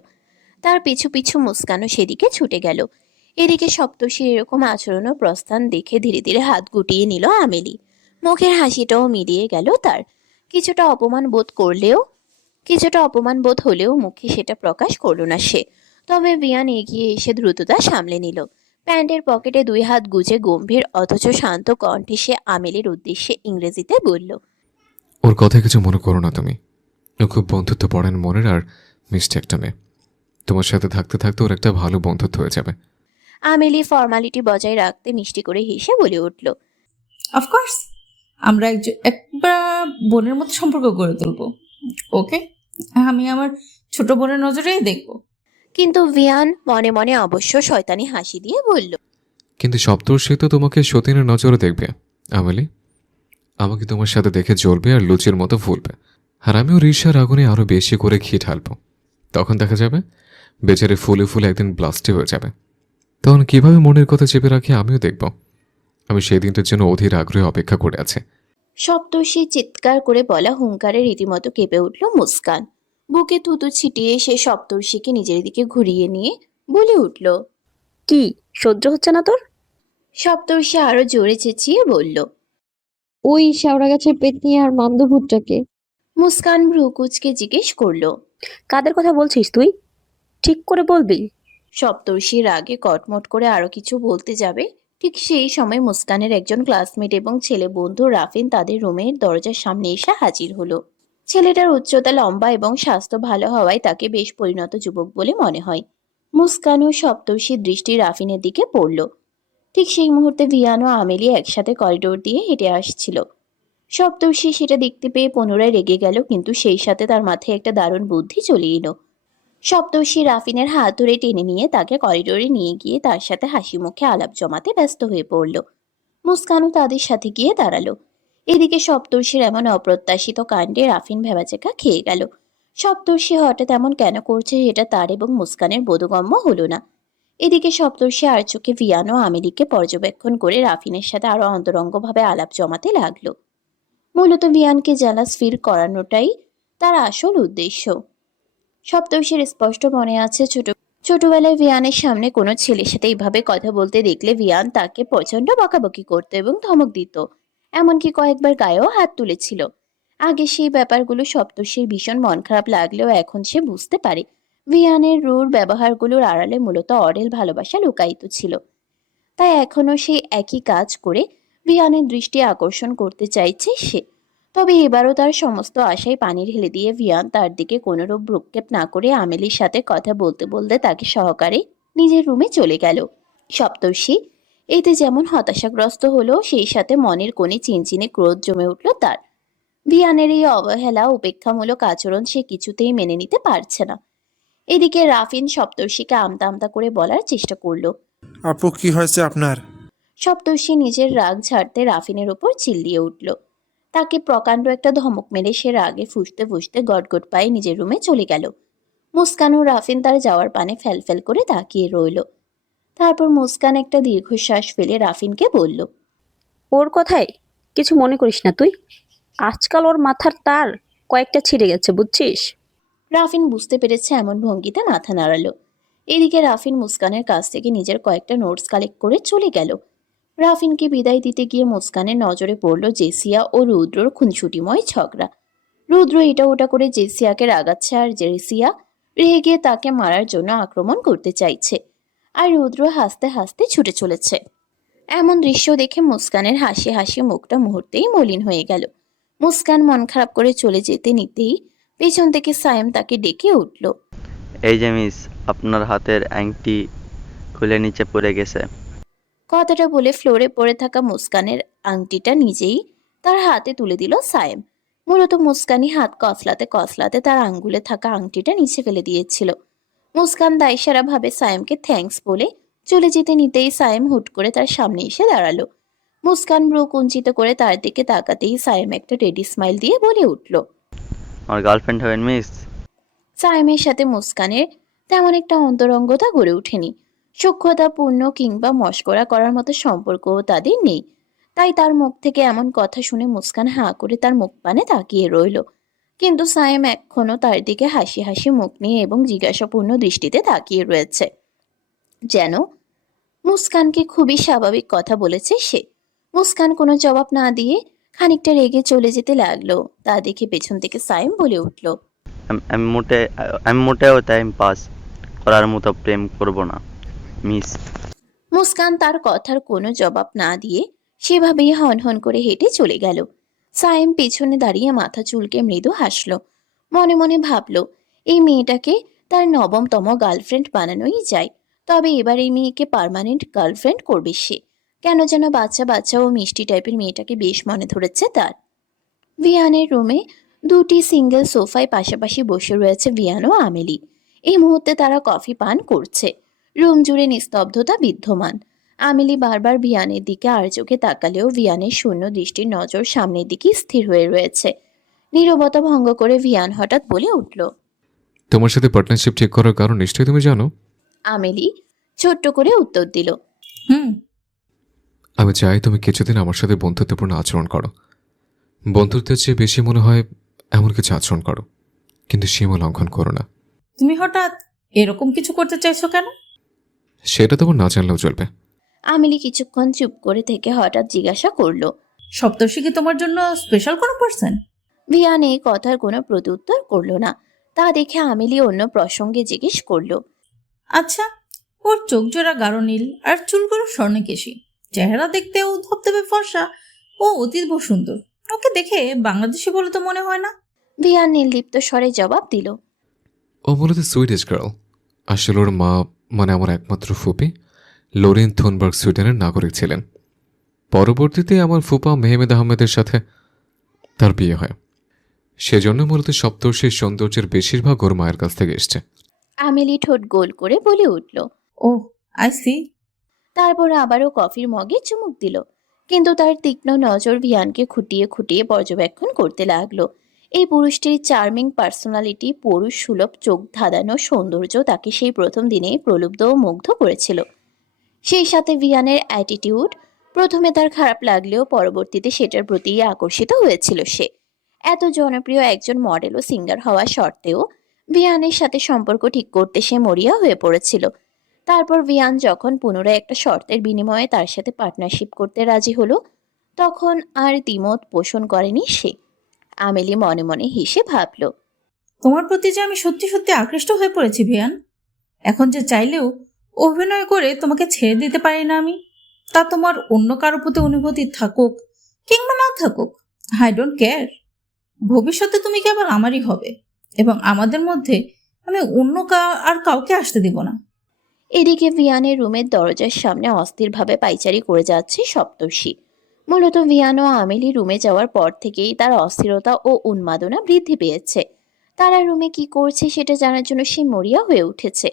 তার পিছু পিছু মুস্কানও সেদিকে ছুটে গেল। এদিকে সপ্তর্ষির এরকম আচরণ ও প্রস্থান দেখে ধীরে ধীরে হাত গুটিয়ে নিল আমেলি। মুখের হাসিটাও মিলিয়ে গেল তার। কিছুটা অপমান বোধ হলেও মুখে সেটা প্রকাশ করল না সে। তবে ভিয়ান এগিয়ে এসে দ্রুততা সামলে নিল। প্যান্টের পকেটে 2 হাত গুজে গম্ভীর অথচ শান্ত কণ্ঠে সে আমেলির উদ্দেশ্যে ইংরেজিতে বলল, ওর কথা কিছু মনে করো না তুমি। ও খুব বন্ধুত্বপরায়ণ মনের আর মিষ্টি একটা মেয়ে। তোমার সাথে থাকতে থাকতে ওর একটা ভালো বন্ধুত্ব হয়ে যাবে। আমেলি ফর্মালিটি বজায় রাখতে মিষ্টি করে হেসে বলে উঠল, অফকোর্স, আমরা একটা বোনের মতো সম্পর্ক গড়ে তুলবো। ওকে, আমি আমার ছোট বোনের নজরেই দেখবো। কিন্তু ভিয়ান মনে মনে অবশ্য শয়তানি হাসি দিয়ে বলল, কিন্তু সপ্তর্ষি তো তোমাকে সতীনের নজরে দেখবে আমেলি। আমাকে তোমার সাথে দেখে জ্বলবে আর লুচির মতো ফুলবে। আর আমিও রিসার আগুনে আরো বেশি করে ঘি ঢালবো। তখন দেখা যাবে বেচারে ফুলে ফুলে একদিন ব্লাস্টে হয়ে যাবে। তখন কিভাবে মনের কথা চেপে রাখি আমিও দেখব। আমি সেই দিনটার জন্য অধীর আগ্রহে অপেক্ষা করে আছে। সপ্তর্ষি চিৎকার করে বলা হুঙ্কারে রীতিমতো কেঁপে উঠল মুস্কান। বুকে থুতু ছিটিয়ে সে সপ্তর্ষিকে নিজের দিকে ঘুরিয়ে নিয়ে বলে উঠল, কি সহ্য হচ্ছে না তোর? সপ্তর্ষি আরো জোরে চেঁচিয়ে বলল। ওই শেওড়া গাছের পেতনি আর মামদভূতটাকে। মুস্কান ভ্রু কুচকে জিজ্ঞেস করলো। কাদের কথা বলছিস তুই? ঠিক করে বলবি। সপ্তর্ষি রাগে কটমট করে আরো কিছু বলতে যাবে, ঠিক সেই সময় মুস্কানের একজন ক্লাসমেট এবং ছেলে বন্ধু রাফিন তাদের রুমের দরজার সামনে এসে হাজির হলো। ছেলেটার উচ্চতা লম্বা এবং স্বাস্থ্য ভালো হওয়ায় তাকে বেশ পরিণত যুবক বলে মনে হয়। মুস্কান ও সপ্তর্ষির দৃষ্টি রাফিনের দিকে পড়ল। ঠিক সেই মুহূর্তে ভিয়ান ও আমেলি একসাথে করিডোর দিয়ে হেঁটে আসছিল। সপ্তর্ষি সেটা দেখতে পেয়ে পুনরায় রেগে গেল, কিন্তু সেই সাথে তার মাথায় একটা দারুণ বুদ্ধি চলে এলো। সপ্তর্ষি রাফিনের হাত ধরে টেনে নিয়ে তাকে করিডোরে নিয়ে গিয়ে তার সাথে হাসি মুখে আলাপ জমাতে ব্যস্ত হয়ে পড়ল। মুস্কানও তাদের সাথে গিয়ে দাঁড়ালো। এদিকে সপ্তর্ষির এমন অপ্রত্যাশিত কাণ্ডে রাফিন ভেবাচেকা খেয়ে গেল। সপ্তর্ষি হঠাৎ এমন কেন করছে এটা তার এবং মুস্কানের বোধগম্য হলো না। এদিকে সপ্তর্ষি আর চোখে ভিয়ান ও আমেলিকে পর্যবেক্ষণ করে রাফিনের সাথে আরো অন্তরঙ্গভাবে আলাপ জমাতে লাগলো। মূলত ভিয়ানকে জেলাস ফিল করানোটাই তার আসল উদ্দেশ্য। সপ্তর্ষির স্পষ্ট মনে আছে ছোটবেলায় ভিয়ানের সামনে কোনো ছেলের সাথে এইভাবে কথা বলতে দেখলে ভিয়ান তাকে প্রচন্ড বকাবকি করত এবং ধমক দিত। এমনকি কয়েকবার গায়েও হাত তুলেছিল। আগে সেই ব্যাপারগুলো সপ্তর্ষির ভীষণ মন খারাপ লাগলেও এখন সে বুঝতে পারে ভিয়ানের রূঢ় ব্যবহারগুলোর আড়ালে মূলত অঢেল ভালোবাসা লুকায়িত ছিল। তাই এখনো সেই একই কাজ করে ভিয়ানের দৃষ্টি আকর্ষণ করতে চাইছে সে। তবে এবারও তার সমস্ত আশায় পানি ঢেলে দিয়ে ভিয়ান তার দিকে কোনোরূপ ভ্রুক্ষেপ না করে আমেলির সাথে কথা বলতে বলতে তাকে সহকারে নিজের রুমে চলে গেল। সপ্তর্ষি এতে যেমন হতাশাগ্রস্ত হলো, সেই সাথে মনের কোণে চিনচিনে ক্রোধ জমে উঠল তার। ভিয়ানের এই অবহেলা উপেক্ষামূলক আচরণ সে কিছুতেই মেনে নিতে পারছে না। এদিকে রাফিন সপ্তর্ষিকে আমতা আমতা করে বলার চেষ্টা করলো। আপু, কি হয়েছে আপনার? সপ্তর্ষি নিজের রাগ ঝাড়তে রাফিনের উপর চিল্লিয়ে উঠল। তাকে প্রকাণ্ড একটা ধমক মেরে সে রাগে ফুঁসতে ফুঁসতে গটগট পায়ে নিজের রুমে চলে গেল। মুস্কান ও রাফিন তার যাওয়ার পানে ফ্যালফ্যাল করে তাকিয়ে রইল। তারপর মুস্কান একটা দীর্ঘশ্বাস ফেলে রাফিনকে বলল, ওর কথায় কিছু মনে করিস না তুই। আজকাল ওর মাথার তার কয়েকটা ছিঁড়ে গেছে, বুঝছিস? রাফিন বুঝতে পেরেছে এমন ভঙ্গিতে মাথা নাড়ালো। এদিকে রাফিন মুস্কানের কাছ থেকে নিজের কয়েকটা নোটস কালেক্ট করে চলে গেল। রাফিনকে বিদায় দিতে গিয়ে মুস্কানের নজরে পড়ল জেসিয়া ও রুদ্রর খুনসুটিময় ঝগড়া। রুদ্র এটা ওটা করে জেসিয়াকে রাগাচ্ছে আর জেসিয়া রেগে গিয়ে তাকে মারার জন্য আক্রমণ করতে চাইছে, আর রুদ্র হাসতে হাসতে ছুটে চলেছে। এমন দৃশ্য দেখে মুস্কানের হাসি হাসি মুখটা মুহূর্তেই মলিন হয়ে গেল। মুস্কান মন খারাপ করে চলে যেতে নিতেই পেছন থেকে সায়েম তাকে ডেকে উঠল। এই যে মিস, আপনার হাতের আংটি খুলে নিচে পড়ে গেছে। কথাটা বলে ফ্লোরে পড়ে থাকা মুস্কানের আংটিটা নিজেই তার হাতে তুলে দিল সায়েম। মূলত মুস্কানি হাত কসলাতে কসলাতে তার আঙ্গুলে থাকা আংটিটা নিচে ফেলে দিয়েছিল। মুস্কান দায়সারা ভাবে সায়েমকে থ্যাঙ্কস বলে চলে যেতে নিতেই সায়েম হুট করে তার সামনে এসে দাঁড়ালো। মুস্কান ভ্রু কুঞ্চিত করে তার দিকে তাকাতেই সায়েম একটা রেডি স্মাইল দিয়ে বলে উঠল, আমার গার্লফ্রেন্ড হবেন মিস? সায়েমের সাথে মুস্কানের তেমন একটা অন্তরঙ্গতা গড়ে ওঠেনি। সূক্ষ্মতাপূর্ণ কিংবা মশকরা করার মতো সম্পর্কও তাদের নেই। তাই তার মুখ থেকে এমন কথা শুনে মুস্কান হাঁ করে তার মুখ পানে তাকিয়ে রইল। কিন্তু সায়েম এখনো তার দিকে হাসি হাসি মুখ নিয়ে এবং জিজ্ঞাসাপূর্ণ দৃষ্টিতে তাকিয়ে রয়েছে, যেন মুস্কানকে খুবই স্বাভাবিক কথা বলেছে সে। মুস্কান কোনো জবাব না দিয়ে খানিকটা রেগে চলে যেতে লাগলো। তা দেখে পেছন থেকে সাইম বলে উঠল, আমি মোটেও টাইম পাস করার মতো প্রেম করব না মিস। মুস্কান তার কথার কোনো জবাব না দিয়ে সেভাবেই হন হন করে হেঁটে চলে গেল। সাইম পেছনে দাঁড়িয়ে মাথা চুলকে মৃদু হাসল। মনে মনে ভাবল, এই মেয়েটাকে তার নবমতম গার্লফ্রেন্ড বানানোই যায়। তবে এবার এই মেয়েকে পার্মানেন্ট গার্লফ্রেন্ড করবে সে। কেন যেন বাচ্চা বাচ্চা ও মিষ্টি টাইপের মেয়েটাকে বেশ মনে ধরেছে তার। ভিয়ানের রুমে দুটি সিঙ্গেল সোফায় পাশাপাশি বসে রয়েছে ভিয়ান ও আমেলি। এই মুহূর্তে তারা কফি পান করছে। রুম জুড়ে নিস্তব্ধতা বিদ্যমান। আমেলি বারবার ভিয়ানের দিকে আর চোখে তাকালেও ভিয়ানের শূন্য দৃষ্টির নজর সামনের দিকে স্থির হয়ে রয়েছে। নীরবতা ভঙ্গ করে ভিয়ান হঠাৎ বলে উঠল, তোমার সাথে পার্টনারশিপ ঠিক করার কারণ নিশ্চয়ই তুমি জানো। আমেলি ছোট্ট করে উত্তর দিল, হুম। আমি চাই তুমি কিছুদিন আমার সাথে বন্ধুত্বপূর্ণ আচরণ করো। বন্ধুত্বের চেয়ে বেশি মনে হয় এমন কিছু আচরণ করো, কিন্তু সীমা লঙ্ঘন করো না। তুমি হঠাৎ এরকম কিছু করতে চাইছো কেন? সেটা তোমার না জানলেও চলবে। আমেলি কিছুক্ষণ চুপ করে থেকে হঠাৎ জিজ্ঞাসা করলো। সপ্তর্ষি কি তোমার জন্য স্পেশাল কোনো পার্সন? ভিয়ান এই কথার কোনো প্রত্যুত্তর করলো না। তা দেখে আমেলি অন্য প্রসঙ্গে জিজ্ঞেস করলো, আচ্ছা, ওর চোখ জোড়া গাঢ় নীল আর চুলগুলো স্বর্ণকেশী, চেহারা দেখতেও ধবধবে ফর্সা ও অতীব সুন্দর। ওকে দেখে বাংলাদেশি বলে তো মনে হয় না। ভিয়ান নির্লিপ্ত স্বরে জবাব দিল, ও মূলত সুইডিশ গার্ল। আসলে ওর মা মানে আমার একমাত্র ফুপি লোরেন থুনবার্গ সুইডেনের নাগরিক ছিলেন। পরবর্তীতে আমার ফুপা মেহমেদ আহমেদের সাথে তার বিয়ে হয়। সেজন্য মূলত সপ্তর্ষির সৌন্দর্যের বেশিরভাগ ওর মায়ের কাছ থেকে এসছে। আমেলি ঠোঁট গোল করে বলে উঠল। ও, আই সি। তারপর আবারও কফির মগে চুমুক দিল। কিন্তু তার তীক্ষ্ণ নজর ভিয়ানকে খুঁটিয়ে খুঁটিয়ে পর্যবেক্ষণ করতে লাগলো। এই পুরুষটির চার্মিং পার্সোনালিটি, পুরুষ সুলভ চোখ ধাঁধানো সৌন্দর্য তাকে সেই প্রথম দিনেই প্রলুব্ধ ও মুগ্ধ করেছিল। সেই সাথে ভিয়ানের অ্যাটিটিউড। প্রথমে তার খারাপ লাগলেও পরবর্তীতে সেটার প্রতি আকর্ষিত হয়েছিল সে। এত জনপ্রিয় একজন মডেল ও সিঙ্গার হওয়া সত্ত্বেও ভিয়ানের সাথে সম্পর্ক ঠিক করতে সে মরিয়া হয়ে পড়েছিল। তারপর ভিয়ান যখন পুনরায় একটা শর্তের বিনিময়ে তার সাথে পার্টনারশিপ করতে রাজি হলো, তখন আর দ্বিমত পোষণ করেনি সে। আমেলি মনে মনে হেসে ভাবল, তোমার প্রতি যে আমি সত্যি সত্যি আকৃষ্ট হয়ে পড়েছি ভিয়ান। এখন যে চাইলেও অভিনয় করে তোমাকে ছেড়ে দিতে পারি না আমি। তা তোমার অন্য কারো প্রতি অনুভূতি থাকুক কিংবা না থাকুক, আই ডোন্ট কেয়ার। ভবিষ্যতে তুমি কেবল আমারই হবে এবং আমাদের মধ্যে আমি অন্য আর কাউকে আসতে দিব না। এদিকে ভিয়ানের রুমের দরজার সামনে অস্থিরভাবে পাইচারি করে যাচ্ছে সপ্তর্ষি। মূলত ভিয়ান ও আমেলি রুমে যাওয়ার পর থেকেই তার অস্থিরতা ও উন্মাদনা বৃদ্ধি পেয়েছে। তারা রুমে কি করছে সেটা জানার জন্য সে মরিয়া হয়ে উঠেছে।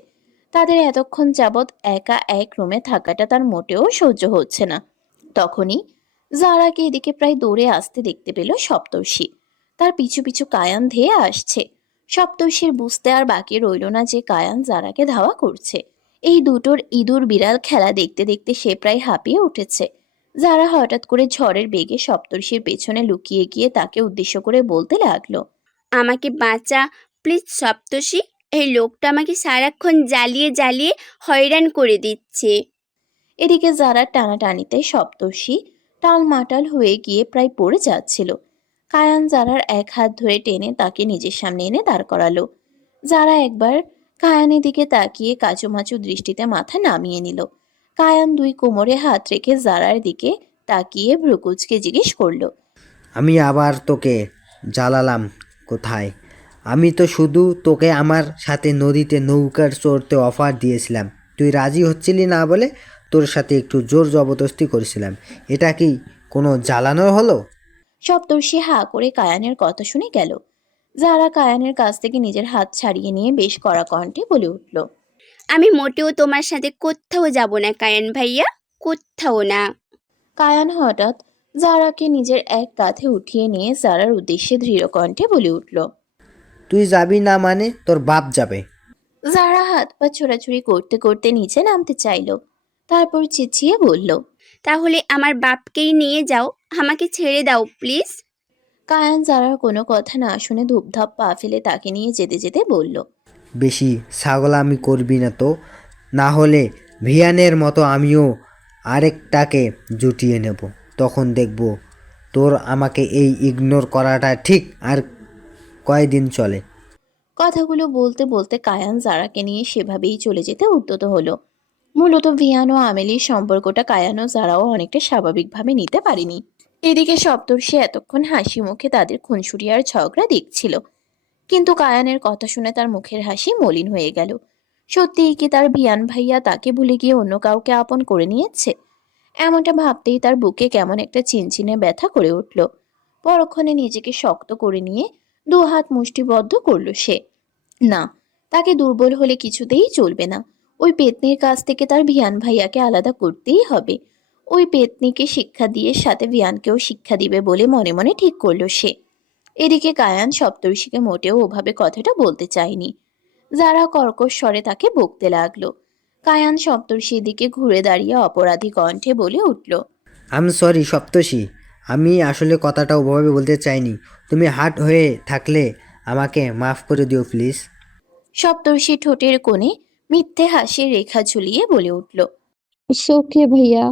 তাদের এতক্ষণ যাবৎ একা এক রুমে থাকাটা তার মোটেও সহ্য হচ্ছে না। তখনই জারাকে এদিকে প্রায় দৌড়ে আসতে দেখতে পেল সপ্তর্ষি। তার পিছু পিছু কায়ান ধেয়ে আসছে। সপ্তর্ষির বুঝতে আর বাকি রইল না যে কায়ান জারাকে ধাওয়া করছে। এই দুটোর ইঁদুর বিড়াল খেলা দেখতে দেখতে সে প্রায় হাঁপিয়ে উঠেছে। যারা হঠাৎ করে ঝড়ের বেগে সপ্তর্ষির পেছনে লুকিয়ে গিয়ে তাকে উদ্দেশ্য করে বলতে লাগলো, আমাকে বাঁচা প্লিজ সপ্তর্ষি, এই লোকটা আমাকে সারাক্ষণ জ্বালিয়ে জ্বালিয়ে হয়রান করে দিচ্ছে। এদিকে যারা টানাটানিতে সপ্তর্ষি টালমাটাল হয়ে গিয়ে প্রায় পড়ে যাচ্ছিল। কায়ান জারার এক হাত ধরে টেনে তাকে নিজের সামনে এনে দাঁড় করালো। যারা একবার কায়ানের দিকে তাকিয়ে কাচুমাচু দৃষ্টিতে মাথা নামিয়ে নিল। কায়ান দুই কোমরে হাত রেখে জারার দিকে তাকিয়ে ভ্রুকুচকে জিজ্ঞেস করলো, আমি আবার তোকে জ্বালালাম কোথায়? আমি তো শুধু তোকে আমার সাথে নদীতে নৌকার চড়তে অফার দিয়েছিলাম, তুই রাজি হচ্ছিলি না বলে তোর সাথে একটু জোর জবরদস্তি করেছিলাম। এটা কি কোনো জ্বালানো হলো? সপ্তর্ষি হা করে কায়ানের কথা শুনে গেল। যারা কায়ানের কাছ থেকে নিজের হাত ছাড়িয়ে নিয়ে বেশ কড়া কণ্ঠে বলে উঠল, আমি মোটেও তোমার সাথে কোথাও যাব না কায়ান ভাইয়া, কোথাও না। কায়ান হঠাৎ জারাকে নিজের এক কাঁধে উঠিয়ে নিয়ে জারার উদ্দেশ্যে দৃঢ় কণ্ঠে বলে উঠল। তুই যাবি না মানে তোর বাপ যাবে। জারা হাত পা ছোড়াছুড়ি করতে করতে নিচে নামতে চাইল। তারপর চেঁচিয়ে বলল, তাহলে আমার বাপকেই নিয়ে যাও, আমাকে ছেড়ে দাও প্লিজ। কায়ান জারার কোনো কথা না শুনে ধূপধাপ পা ফেলে তাকে নিয়ে যেতে যেতে বলল, বেশি ছাগলামি করবি না তো, না হলে ভিয়ানের মতো আমিও আরেকটাকে জুটিয়ে নেব। তখন দেখব তোর আমাকে এই ইগনোর করাটা ঠিক আর কয়দিন চলে। কথাগুলো বলতে বলতে কায়ান জারাকে নিয়ে সেভাবেই চলে যেতে উদ্যত হলো। মূলত ভিয়ান ও আমেলির সম্পর্কটা কায়ান ও জারাও অনেকটা স্বাভাবিকভাবে নিতে পারেনি। এদিকে সপ্তর্ষি এতক্ষণ হাসি মুখে তাদের খুনসুটি আর ঝগড়া দেখছিল, কিন্তু কায়ানের কথা শুনে তার মুখের হাসি মলিন হয়ে গেল। সত্যিই কি তার ভিয়ান ভাইয়া তাকে ভুলে গিয়ে অন্য কাউকে আপন করে নিয়েছে? এমনটা ভাবতেই তার বুকে কেমন একটা চিনচিনে ব্যথা করে উঠল। পরক্ষণে নিজেকে শক্ত করে নিয়ে দু হাত মুষ্টিবদ্ধ করল সে। না, তাকে দুর্বল হলে কিছুতেই চলবে না। ওই পেতনির কাছ থেকে তার ভিয়ান ভাইয়াকে আলাদা করতেই হবে। ওই পেতনিকে শিক্ষা দিয়ে সাথে ভিয়ানকেও শিক্ষা দিবে বলে মনে মনে ঠিক করলো সে। এদিকে কায়ান সপ্তর্ষিকে মোটেও ওভাবে কথাটা বলতে চায়নি। যারা কর্কশ স্বরে তাকে বকতে লাগলো। কায়ান সপ্তর্ষির দিকে ঘুরে দাঁড়িয়ে অপরাধী কণ্ঠে বলে উঠল, সরি সপ্তর্ষি, আমি আসলে কথাটা ওভাবে বলতে চাইনি। তুমি হার্ট হয়ে থাকলে আমাকে মাফ করে দিও প্লিজ। সপ্তর্ষি ঠোঁটের কোণে মিথ্যে হাসির রেখা ঝুলিয়ে বলে উঠল। ইটস ওকে ভাইয়া।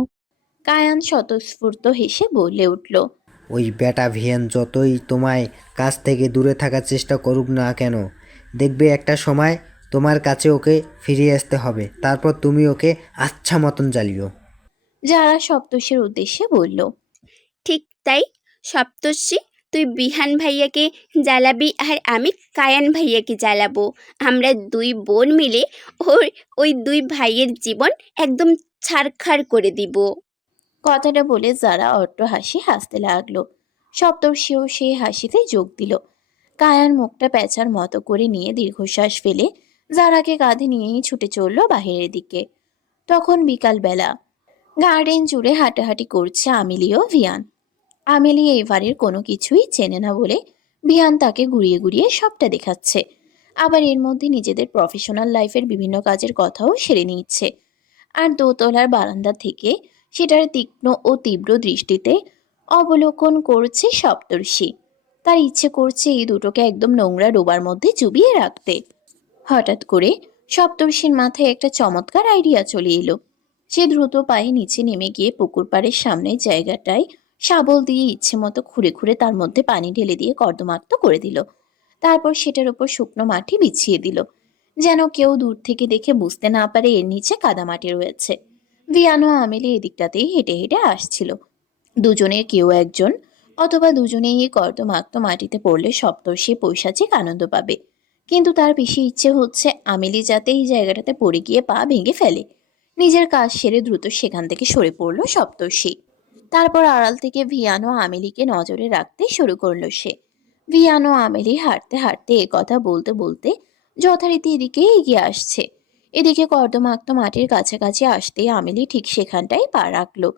কায়ান স্বতঃস্ফূর্ত হেসে বলে উঠল, ওই বেটা ভিয়ান যতই তোমায় কাছ থেকে দূরে থাকার চেষ্টা করুক না কেন, দেখবে একটা সময় তোমার কাছে ওকে ফিরিয়ে আসতে হবে। তারপর তুমি ওকে আচ্ছা মতন জ্বালিও। যারা সপ্তর্ষির উদ্দেশ্যে বলল, ঠিক তাই সপ্তর্ষি, তুই বিহান ভাইয়াকে জ্বালাবি আর আমি কায়ান ভাইয়াকে জ্বালাবো। আমরা দুই বোন মিলে ওই দুই ভাইয়ের জীবন একদম ছারখার করে দিব। কথাটা বলে যারা অট্ট হাসি হাসতে লাগলো। সপ্তর্ষিও সেই হাসিতে যোগ দিল। কায়ান মুখটা প্যাঁচার মতো করে নিয়ে দীর্ঘশ্বাস ফেলে যারাকে কাঁধে নিয়েই ছুটে চলল বাহিরের দিকে। তখন বিকালবেলা গার্ডেন জুড়ে হাঁটাহাঁটি করছে আমিলি ও ভিয়ান। আমিলি এবারের কোনো কিছুই চেনে না বলে ভিয়ান তাকে ঘুরিয়ে ঘুরিয়ে সবটা দেখাচ্ছে। আবার এর মধ্যে নিজেদের প্রফেশনাল লাইফের বিভিন্ন কাজের কথাও সেরে নিচ্ছে। আর দোতলার বারান্দা থেকে সেটার তীক্ষ্ণ ও তীব্র দৃষ্টিতে অবলোকন করছে সপ্তর্ষি। তার ইচ্ছে করছে এই দুটোকে একদম নোংরা ডোবার মধ্যে চুবিয়ে রাখতে। হঠাৎ করে সপ্তর্ষির মাথায় একটা চমৎকার আইডিয়া চলে এলো। সে দ্রুত পায়ে নিচে নেমে গিয়ে পুকুর পাড়ের সামনের জায়গাটায় শাবল দিয়ে ইচ্ছে মতো খুঁড়ে খুঁড়ে তার মধ্যে পানি ঢেলে দিয়ে কর্দমাক্ত করে দিল। তারপর সেটার উপর শুকনো মাটি বিছিয়ে দিল, যেন কেউ দূর থেকে দেখে বুঝতে না পারে এর নিচে কাদামাটি রয়েছে। ভিয়ানো আমেলি এদিকটাতেই হেঁটে হেঁটে আসছিল। দুজনের কেউ একজন অথবা দুজনেই এই কর্দমাক্ত মাটিতে পড়লে সপ্তর্ষি পৈশাচিক আনন্দ পাবে। কিন্তু তার বেশি ইচ্ছে হচ্ছে আমেলি যাতে এই জায়গাটাতে পড়ে গিয়ে পা ভেঙে ফেলে। নিজের কাজ সেরে দ্রুত সেখান থেকে সরে পড়ল সপ্তর্ষি। তারপর আড়াল থেকে ভিয়ানো আমেলিকে নজরে রাখতে শুরু করলো সে। ভিয়ানো আমেলি হাঁটতে হাঁটতে এ কথা বলতে বলতে যথারীতি এদিকে এগিয়ে আসছে। এদিকে কর্দমাক্ত মাটির কাছাকাছি আসতেই আমেলি ঠিক সেখানটাই পা রাখলো।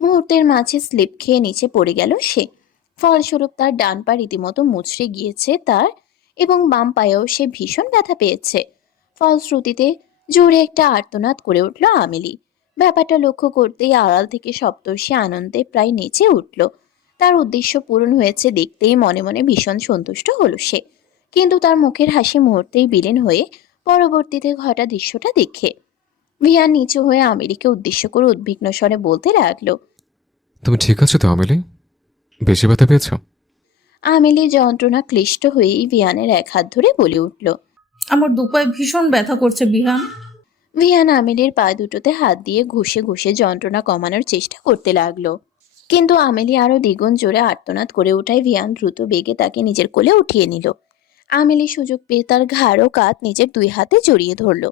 মুহূর্তের মাঝে স্লিপ খেয়ে নিচে পড়ে গেল সে। ফলস্বরূপ তার ডান পা রীতিমতো মুচড়ে গিয়েছে তার, এবং বাম পায়েও সে ভীষণ ব্যথা পেয়েছে। ফলশ্রুতিতে জোরে একটা আর্তনাদ করে উঠল আমেলি। ব্যাপারটা লক্ষ্য করতেই আড়াল থেকে সপ্তর্ষি আনন্দে প্রায় নেচে উঠল। তার উদ্দেশ্য পূরণ হয়েছে দেখতেই মনে মনে ভীষণ সন্তুষ্ট হলো সে। কিন্তু তার মুখের হাসি মুহূর্তেই বিলীন হয়ে পরবর্তীতে ঘটা দৃশ্যটা দেখে ভিয়ান নিচু হয়ে আমেরিকে উদ্দেশ্য করে উদ্বিগ্ন স্বরে বলতে লাগলো, তুমি ঠিক আছো তো আমেলি? বেশি ব্যথা পেয়েছ? আমেলি যন্ত্রণা ক্লিষ্ট হয়েই ভিয়ানের এক হাত ধরে বলে উঠল। আমার দুপায়ে ভীষণ ব্যথা করছে বিহান। ভিয়ান আমেলির পা দুটোতে হাত দিয়ে ঘষে ঘষে যন্ত্রণা কমানোর চেষ্টা করতে লাগলো। কিন্তু আমেলি আরো দ্বিগুণ জোরে আর্তনাদ করে ওঠায় ভিয়ান দ্রুত বেগে তাকে নিজের কোলে উঠিয়ে নিল। আমেলি সুযোগ পেয়ে তার ঘাড় ও কাঁধ নিজের দুই হাতে জড়িয়ে ধরল।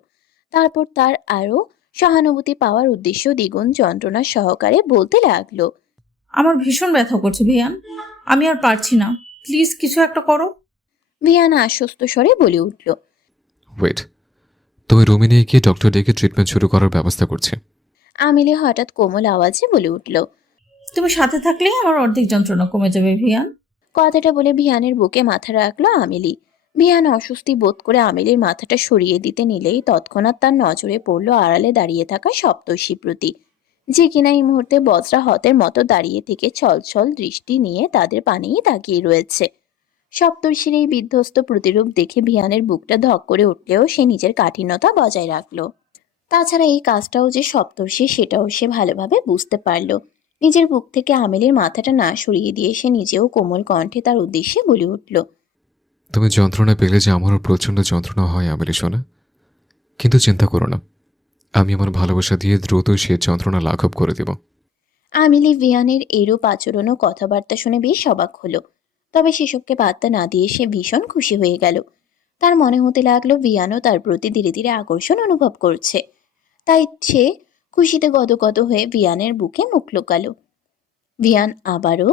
তারপর তার আরো সহানুভূতি পাওয়ার উদ্দেশ্য দ্বিগুণ যন্ত্রণা সহকারে বলতে লাগলো, আমার ভীষণ ব্যথা করছে বিহান, আমি আর পারছি না, প্লিজ কিছু একটা করো। ভিয়ান আশ্বস্ত স্বরে বলে উঠল। ওয়েট, তুমি রুমে নিয়ে গিয়ে ডক্টর ডেকে ট্রিটমেন্ট শুরু করার ব্যবস্থা করছি। আমেলি হঠাৎ কোমল আওয়াজে বলে উঠল। তুমি সাথে থাকলেই আমার অর্ধেক যন্ত্রণা কমে যাবে ভিয়ান। কথাটা বলে ভিয়ানের বুকে মাথা রাখলো আমেলি। ভিয়ান অস্বস্তি বোধ করে আমেলির মাথাটা সরিয়ে দিতে নিলেই তৎক্ষণাৎ তার নজরে পড়ল আড়ালে দাঁড়িয়ে থাকা সপ্তর্ষি প্রতি, যে কিনা এই মুহূর্তে বজ্রা হতের মতো দাঁড়িয়ে থেকে ছলছল দৃষ্টি নিয়ে তাদের পানেই তাকিয়ে রয়েছে। সপ্তর্ষির এই বিধ্বস্ত প্রতিরূপ দেখে ভিয়ানের বুকটা ধক করে উঠলেও সে নিজের কাঠিন্যতা বজায় রাখলো। তাছাড়া এই কাজটাও যে সপ্তর্ষি সেটাও সে ভালোভাবে বুঝতে পারল। নিজের বুক থেকে আমেলির মাথাটা না সরিয়ে দিয়ে সে নিজেও কোমল কণ্ঠে তার উদ্দেশ্যে বলে উঠল। তুমি যন্ত্রণা পেলে যে আমারও প্রচণ্ড যন্ত্রণা হয় আমেলি সোনা, কিন্তু চিন্তা করো না, আমি আমার ভালোবাসা দিয়ে দ্রুত সে যন্ত্রণা লাঘব করে দেব। আমিলি ভিয়ানের এরূপ আচরণ ও কথাবার্তা শুনে বেশ অবাক হলো। তবে সেসবকে পাত্তা না দিয়ে সে ভীষণ খুশি হয়ে গেল। তার মনে হতে লাগলো ভিয়ানও তার প্রতি ধীরে ধীরে আকর্ষণ অনুভব করছে। তাই সে খুশিতে গদগদ হয়ে ভিয়ানের বুকে মুখ লুকালো। ভিয়ান আবারও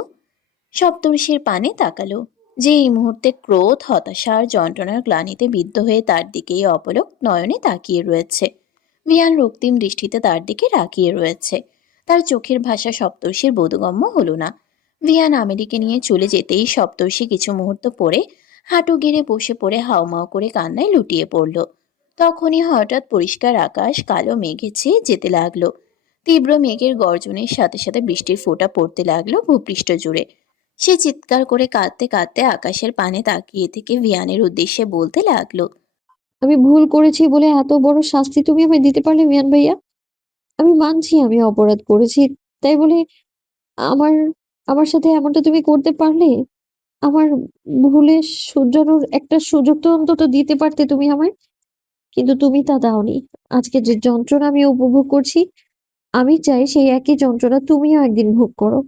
সপ্তর্ষির পানে তাকালো, যে এই মুহূর্তে ক্রোধ, হতাশা আর যন্ত্রণার গ্লানিতে বিদ্ধ হয়ে তার দিকেই অপলক নয়নে তাকিয়ে রয়েছে। ভিয়ান রক্তিম দৃষ্টিতে তার দিকে তাকিয়ে রয়েছে। তার চোখের ভাষা সপ্তর্ষির বোধগম্য হলো না। ভিয়ান আমেরিকে নিয়ে চলে যেতেই সপ্তর্ষি কিছু মুহূর্ত পরে হাঁটু গেড়ে বসে পড়ে হাউমাউ করে কান্নায় লুটিয়ে পড়ল। তখনই হঠাৎ পরিষ্কার আকাশ কালো মেঘে ছেয়ে যেতে লাগলো। তীব্র মেঘের গর্জনের সাথে সাথে বৃষ্টির ফোঁটা পড়তে লাগলো ভূপৃষ্ঠ জুড়ে। সে চিৎকার করে কাঁদতে কাঁদতে আকাশের পানে তাকিয়ে থেকে ভিয়ানের উদ্দেশ্যে বলতে লাগলো। আমি ভুল করেছি বলে এত বড় শাস্তি তুমি আমায় দিতে পারলে মিয়ান ভাইয়া? আমি মানছি আমি অপরাধ করেছি, তাই বলে আমার আমার সাথে এমনটা তুমি করতে পারলে? আমার ভুলে শুধরানোর একটা সুযোগ তো অন্তত দিতে পারতে তুমি আমায়। কিন্তু তুমি তা দাওনি। আজকে যে যন্ত্রণা আমি উপভোগ করছি, আমি চাই সেই একই যন্ত্রণা তুমিও একদিন ভোগ করো।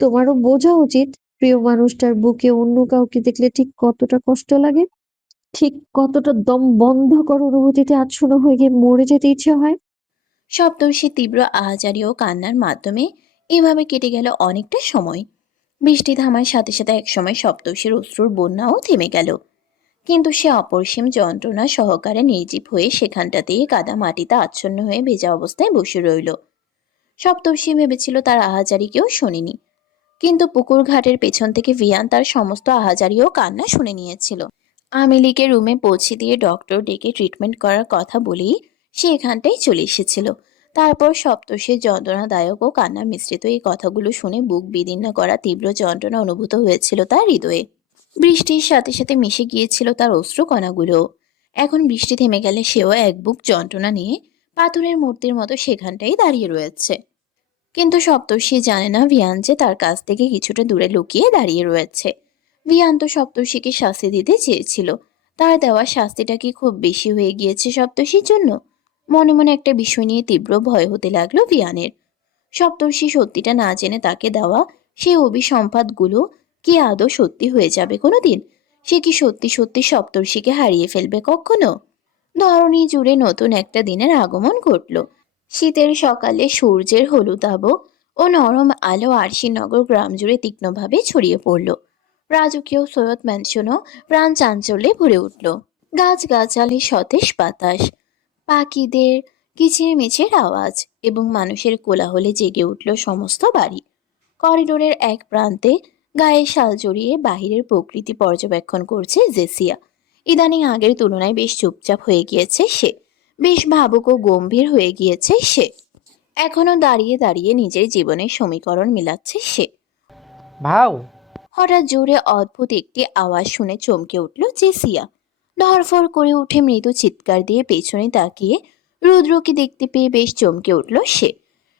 তোমারও বোঝা উচিত প্রিয় মানুষটার বুকে অন্য কাউকে দেখলে ঠিক কতটা কষ্ট লাগে, ঠিক কতটা দম বন্ধকর অনুভূতিতে আচ্ছন্ন হয়ে গিয়ে মরে যেতে ইচ্ছে হয়। সপ্তর্ষি তীব্র আহাজারি ও কান্নার মাধ্যমে এভাবে কেটে গেল অনেকটা সময়। বৃষ্টি থামার সাথে সাথে একসময় সপ্তর্ষির অশ্রুর বন্যাও থেমে গেল। কিন্তু সে অপরিসীম যন্ত্রণা সহকারে নির্জীব হয়ে সেখানটাতেই কাদা মাটিতে আচ্ছন্ন হয়ে ভেজা অবস্থায় বসে রইল। সপ্তর্ষি ভেবেছিল তার আহাজারি কেউ শোনেনি, কিন্তু পুকুর ঘাটের পেছন থেকে ভিয়ান তার সমস্ত আহাজারি ও কান্না শুনে নিয়েছিল। আমেলিকে রুমে পৌঁছে দিয়ে ডক্টর ডেকে ট্রিটমেন্ট করার কথা বলেই সে এখানটাই চলে এসেছিল। তারপর সপ্তর্ষির যন্ত্রণাদায়ক ও কান্না মিশ্রিত এই কথাগুলো শুনে বুক বিদীর্ণ করা তীব্র যন্ত্রণা অনুভূত হয়েছিল তার হৃদয়ে। বৃষ্টির সাথে সাথে মিশে গিয়েছিল তার অশ্রু কণাগুলো। এখন বৃষ্টি থেমে গেলে সেও এক বুক যন্ত্রণা নিয়ে পাথরের মূর্তির মতো সেখানটাই দাঁড়িয়ে রয়েছে। কিন্তু সপ্তর্ষি জানে না ভিয়ান যে তার কাছ থেকে কিছুটা দূরে লুকিয়ে দাঁড়িয়ে রয়েছে। ভিয়ান তো সপ্তর্ষিকে শাস্তি দিতে চেয়েছিল। তার দেওয়া শাস্তিটা কি খুব বেশি হয়ে গিয়েছে সপ্তর্ষির জন্য? মনে মনে একটা বিষয় নিয়ে তীব্র ভয় হতে লাগলো ভিয়ানের। সপ্তর্ষি সত্যিটা না জেনে তাকে দেওয়া সেই অভিসম্পাদগুলো কি আদৌ সত্যি হয়ে যাবে কোনোদিন? সে কি সত্যি সত্যি সপ্তর্ষিকে হারিয়ে ফেলবে কখনো? ধরণী জুড়ে নতুন একটা দিনের আগমন ঘটল। শীতের সকালে সূর্যের হলুদ আভা ও নরম আলো আরশিনগর গ্রাম জুড়ে তীক্ষ্ণভাবে ছড়িয়ে পড়ল। রাজকীয় সৈয়দ ম্যানশনও প্রাণ চাঞ্চল্যে ভরে উঠল। গাছগাছালি, সতেজ বাতাস, পাখিদের কিচিরমিচির আওয়াজ এবং মানুষের কোলাহলে জেগে উঠল সমস্ত বাড়ি। করিডোরের এক প্রান্তে গায়ে শাল জড়িয়ে বাহিরের প্রকৃতি পর্যবেক্ষণ করছে জেসিয়া। ইদানিং আগের তুলনায় বেশ চুপচাপ হয়ে গিয়েছে সে, বেশ ভাবুক ও গম্ভীর হয়ে গিয়েছে সে। এখনো দাঁড়িয়ে দাঁড়িয়ে নিজের জীবনের সমীকরণ মিলাচ্ছে সে। ভাও, হঠাৎ জোরে অদ্ভুত একটি আওয়াজ শুনে চমকে উঠল জেসিয়া। ধরফর করে উঠে মৃদু চিৎকার দিয়ে পেছনে তাকিয়ে রুদ্রকে দেখতে পেয়ে বেশ চমকে উঠল সে।